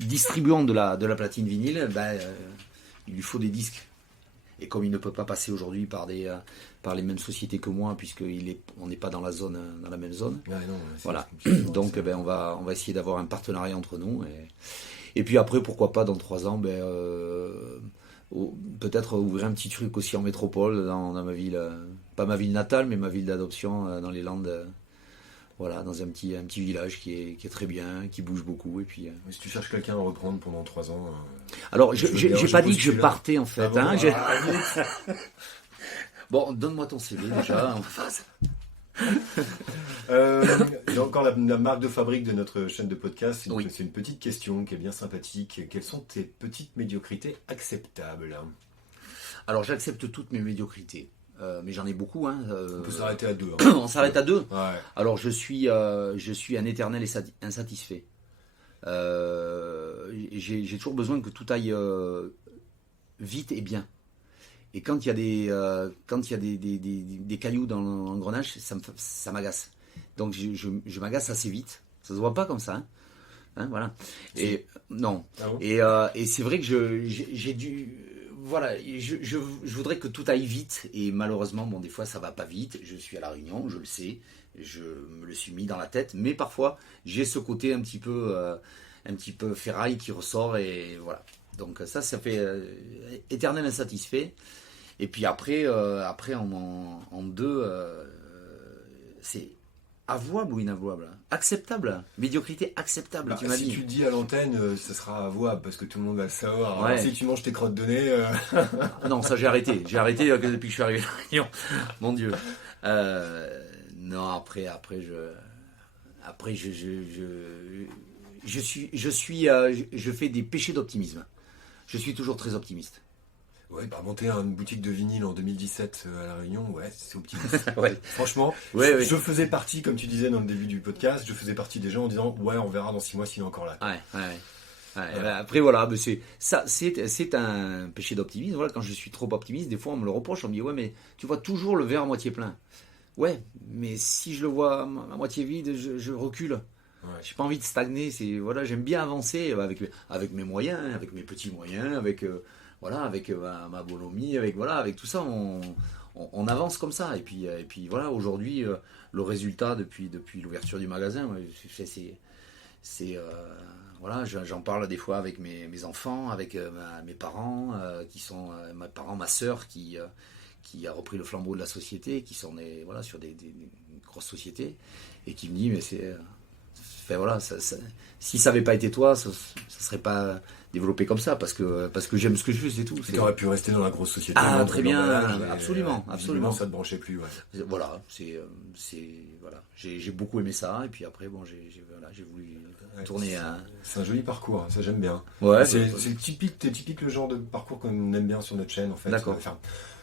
distribuant de la platine vinyle, il lui faut des disques. Et comme il ne peut pas passer aujourd'hui par les mêmes sociétés que moi, puisqu'on n'est pas dans la même zone. Ouais, non, voilà. Donc, on va essayer d'avoir un partenariat entre nous. Et puis après, pourquoi pas, dans 3 ans, peut-être ouvrir un petit truc aussi en métropole, dans ma ville, pas ma ville natale, mais ma ville d'adoption, dans les Landes. Voilà, dans un petit village qui est très bien, qui bouge beaucoup. Et puis, si tu cherches quelqu'un à reprendre pendant 3 ans... Alors, j'ai pas dit que je partais, en fait. Ah bon, bon, donne-moi ton CV, déjà. On va faire ça. Il y a encore la marque de fabrique de notre chaîne de podcast. Oui. C'est une petite question qui est bien sympathique. Quelles sont tes petites médiocrités acceptables? Alors, j'accepte toutes mes médiocrités. Mais j'en ai beaucoup. Hein. On peut s'arrêter à 2. On s'arrête à 2. Ouais. Alors, je suis un éternel insatisfait. J'ai toujours besoin que tout aille vite et bien. Et quand il y a des cailloux dans l'engrenage, ça m'agace. Donc je m'agace assez vite. Ça se voit pas comme ça. Hein, voilà. Et non. Ah bon. Et c'est vrai que j'ai dû. Voilà, je voudrais que tout aille vite. Et malheureusement, des fois ça va pas vite. Je suis à La Réunion, je le sais. Je me le suis mis dans la tête. Mais parfois, j'ai ce côté un petit peu ferraille qui ressort. Et voilà. Donc ça fait éternel insatisfait. Et puis après en 2, c'est avouable ou inavouable? Acceptable. Médiocrité acceptable, tu m'as si dit. tu le dis à l'antenne, ça sera avouable parce que tout le monde va le savoir. Ouais. Alors, si tu manges tes crottes de nez... Non, ça j'ai arrêté. J'ai arrêté depuis que je suis arrivé à La Réunion. Mon Dieu. Non, après je fais des péchés d'optimisme. Je suis toujours très optimiste. Ouais, monter une boutique de vinyle en 2017 à La Réunion, ouais, c'est optimiste. Ouais. Franchement, Ouais. je faisais partie, comme tu disais dans le début du podcast, je faisais partie des gens en disant ouais, on verra dans 6 mois s'il est encore là. Ouais. Après voilà, c'est un péché d'optimisme. Voilà, quand je suis trop optimiste, des fois on me le reproche, on me dit ouais mais tu vois toujours le verre à moitié plein. Ouais, mais si je le vois à moitié vide, je recule. Ouais. J'ai pas envie de stagner. Voilà, j'aime bien avancer avec mes moyens, avec mes petits moyens, avec ma bonhomie, avec tout ça. On avance comme ça. Et puis voilà, aujourd'hui, le résultat depuis l'ouverture du magasin, ouais, voilà, j'en parle des fois avec mes enfants, avec mes parents, mes parents, ma sœur qui a repris le flambeau de la société, qui sont sur des grosses sociétés, et qui me dit, mais voilà, si ça n'avait pas été toi, ça serait pas développé comme ça, parce que j'aime ce que je fais, c'est tout. Tu aurais pu rester dans la grosse société. Ah, très bien, absolument. Ça te branchait plus, ouais. Voilà, voilà. J'ai beaucoup aimé ça, et puis après, bon, j'ai voulu tourner à... C'est un joli parcours, ça j'aime bien. Ouais, c'est typique le genre de parcours qu'on aime bien sur notre chaîne, en fait. D'accord. Enfin,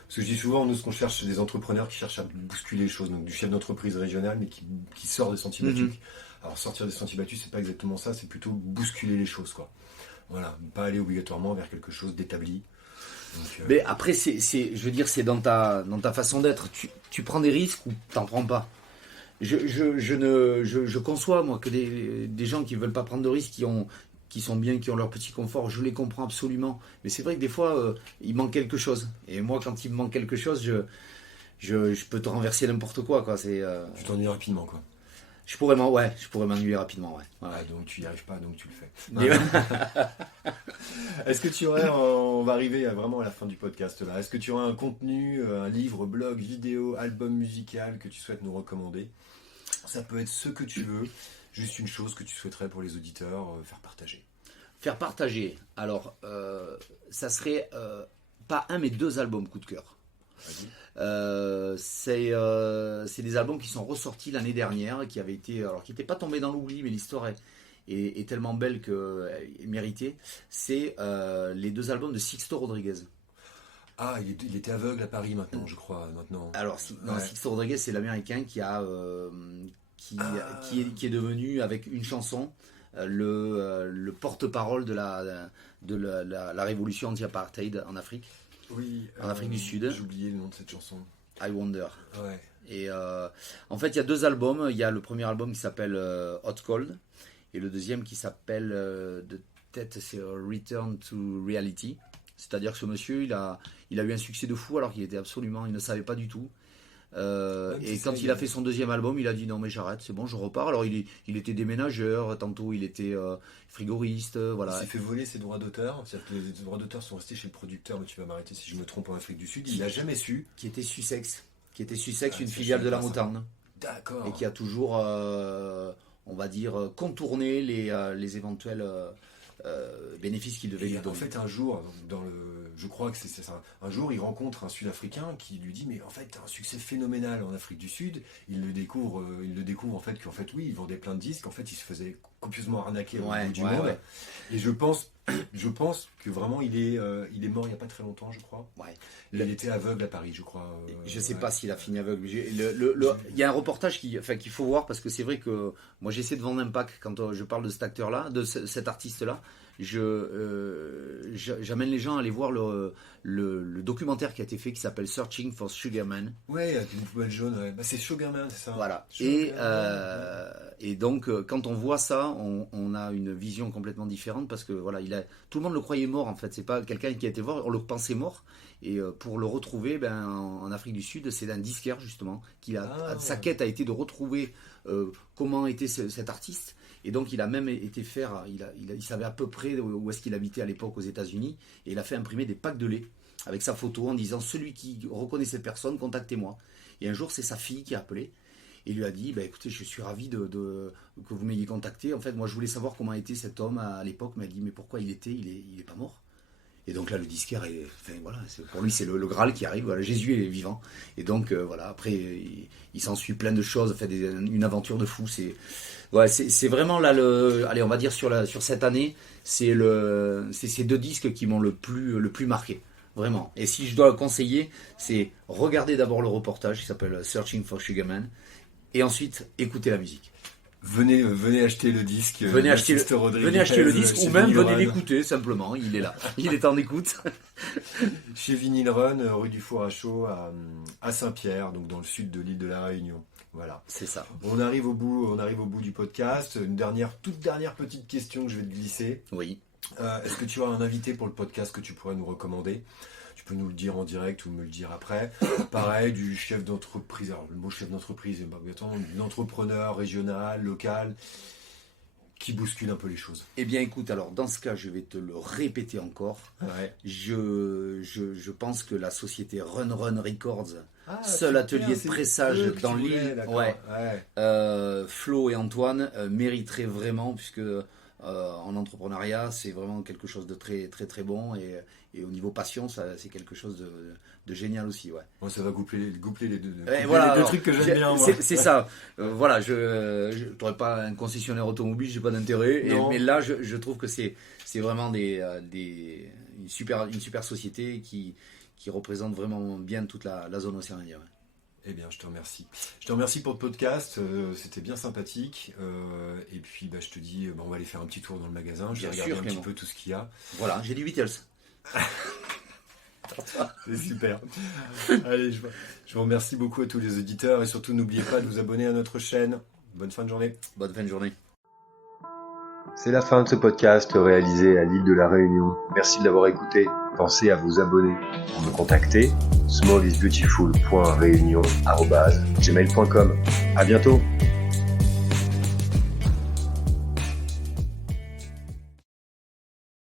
parce que je dis souvent, nous, ce qu'on cherche, c'est des entrepreneurs qui cherchent à bousculer les choses, donc du chef d'entreprise régional, mais qui sort des sentiers battus. Alors, sortir des sentiers battus, c'est pas exactement ça, c'est plutôt bousculer les choses, quoi. Voilà, pas aller obligatoirement vers quelque chose d'établi. Mais après, je veux dire, c'est dans ta façon d'être. Tu prends des risques ou t'en prends pas. Je conçois, moi, que des gens qui veulent pas prendre de risques, qui sont bien, qui ont leur petit confort, je les comprends absolument. Mais c'est vrai que des fois, il manque quelque chose. Et moi, quand il me manque quelque chose, je peux te renverser n'importe quoi. Tu t'ennuies rapidement, quoi. Je pourrais m'ennuyer rapidement, ouais. Donc tu n'y arrives pas, donc tu le fais. Est-ce que tu aurais, on va arriver vraiment à la fin du podcast là, est-ce que tu aurais un contenu, un livre, blog, vidéo, album musical que tu souhaites nous recommander? Ça peut être ce que tu veux, juste une chose que tu souhaiterais pour les auditeurs faire partager. Faire partager, alors ça serait pas un mais 2 albums coup de cœur. C'est des albums qui sont ressortis l'année dernière, qui n'étaient pas tombés dans l'oubli, mais l'histoire est tellement belle qu'elle méritait. C'est les 2 albums de Sixto Rodriguez. Ah, il était aveugle à Paris maintenant, je crois. Alors, Sixto Rodriguez, c'est l'américain qui est devenu, avec une chanson, le porte-parole de la révolution anti-apartheid en Afrique. Oui, en Afrique du Sud. J'ai oublié le nom de cette chanson. I Wonder. Ouais. Et en fait, il y a 2 albums. Il y a le premier album qui s'appelle Hot Cold et le deuxième qui s'appelle de tête, c'est Return to Reality. C'est-à-dire que ce monsieur, il a eu un succès de fou alors qu'il il ne savait pas du tout. Et quand il a fait son 2e album, il a dit non mais j'arrête, c'est bon, je repars. Alors il était déménageur, tantôt il était frigoriste, voilà. Il s'est fait voler ses droits d'auteur, c'est-à-dire que les droits d'auteur sont restés chez le producteur, mais tu vas m'arrêter si je me trompe, en Afrique du Sud, il n'a jamais su. Qui était Sussex, une filiale de la Motown. D'accord. Et qui a toujours, on va dire, contourné les éventuels bénéfices qu'il devait lui donner. En fait, un jour, je crois que c'est ça. Un jour, il rencontre un Sud-Africain qui lui dit mais en fait, t'as un succès phénoménal en Afrique du Sud. Il le découvre en fait qu'en fait oui, il vendait plein de disques. En fait, il se faisait copieusement arnaquer au bout du monde. Ouais. Et je pense que vraiment il est mort il n'y a pas très longtemps, je crois. Ouais. Il était aveugle à Paris, je crois. Je sais pas s'il a fini aveugle. Il y a un reportage qu'il faut voir parce que c'est vrai que moi j'essaie de vendre un pack quand je parle de cet acteur-là, de cet artiste-là. J'amène les gens à aller voir le documentaire qui a été fait qui s'appelle Searching for Sugar Man. Ouais, avec une poubelle jaune. Ouais. Bah, c'est Sugar Man, c'est ça. Voilà. Et donc quand on voit ça, on a une vision complètement différente parce que voilà, tout le monde le croyait mort en fait. C'est pas quelqu'un qui a été voir, on le pensait mort. Et pour le retrouver, en Afrique du Sud, c'est un disquaire justement. Sa quête a été de retrouver comment était cet artiste. Et donc il a même été faire, il savait à peu près où est-ce qu'il habitait à l'époque aux États-Unis, et il a fait imprimer des packs de lait avec sa photo en disant celui qui reconnaît cette personne, contactez-moi. Et un jour c'est sa fille qui a appelé et lui a dit écoutez, je suis ravi que vous m'ayez contacté. En fait moi je voulais savoir comment était cet homme à l'époque. Il m'a dit mais pourquoi il est pas mort. Et donc là, le disquaire, pour lui, c'est le Graal qui arrive. Voilà, Jésus est vivant. Et donc, après, il s'ensuit plein de choses. Une aventure de fou. C'est vraiment là, allez, on va dire sur cette année, c'est ces 2 disques qui m'ont le plus marqué. Vraiment. Et si je dois le conseiller, c'est regarder d'abord le reportage qui s'appelle Searching for Sugar Man. Et ensuite, écouter la musique. Venez acheter le disque. Venez acheter le disque ou même venez l'écouter simplement. Il est là. Il est en écoute. Chez Vinyl Run, rue du Four à Chaux à Saint-Pierre, donc dans le sud de l'île de la Réunion. Voilà. C'est ça. On arrive au bout du podcast. Une toute dernière petite question que je vais te glisser. Oui. Est-ce que tu as un invité pour le podcast que tu pourrais nous recommander ? Tu peux nous le dire en direct ou me le dire après. Pareil, du chef d'entreprise. Alors, le mot chef d'entreprise, l'entrepreneur régional, local, qui bouscule un peu les choses. Eh bien, écoute, alors, dans ce cas, je vais te le répéter encore. Ouais. Je pense que la société Run Records, seul atelier de pressage dans l'île, Flo et Antoine mériteraient vraiment, puisque en entrepreneuriat, c'est vraiment quelque chose de très, très, très bon. Et au niveau passion, c'est quelque chose de génial aussi. Ouais. Bon, ça va goupler les deux, voilà, les deux trucs que j'aime bien. Moi. C'est ça. Voilà, je n'aurais pas un concessionnaire automobile, j'ai pas d'intérêt. Mais là, je trouve que c'est vraiment une super société qui représente vraiment bien toute la zone Océan Indien. Ouais. Eh bien, je te remercie. Je te remercie pour le podcast. C'était bien sympathique. Et puis, je te dis, on va aller faire un petit tour dans le magasin. Je vais regarder un petit peu tout ce qu'il y a. Voilà, j'ai du Beatles. C'est super. Allez, je vous remercie beaucoup à tous les auditeurs et surtout n'oubliez pas de vous abonner à notre chaîne. Bonne fin de journée. Bonne fin de journée. C'est la fin de ce podcast réalisé à l'île de la Réunion. Merci de l'avoir écouté. Pensez à vous abonner. Pour me contacter, smallisbeautiful.reunion@gmail.com. À bientôt.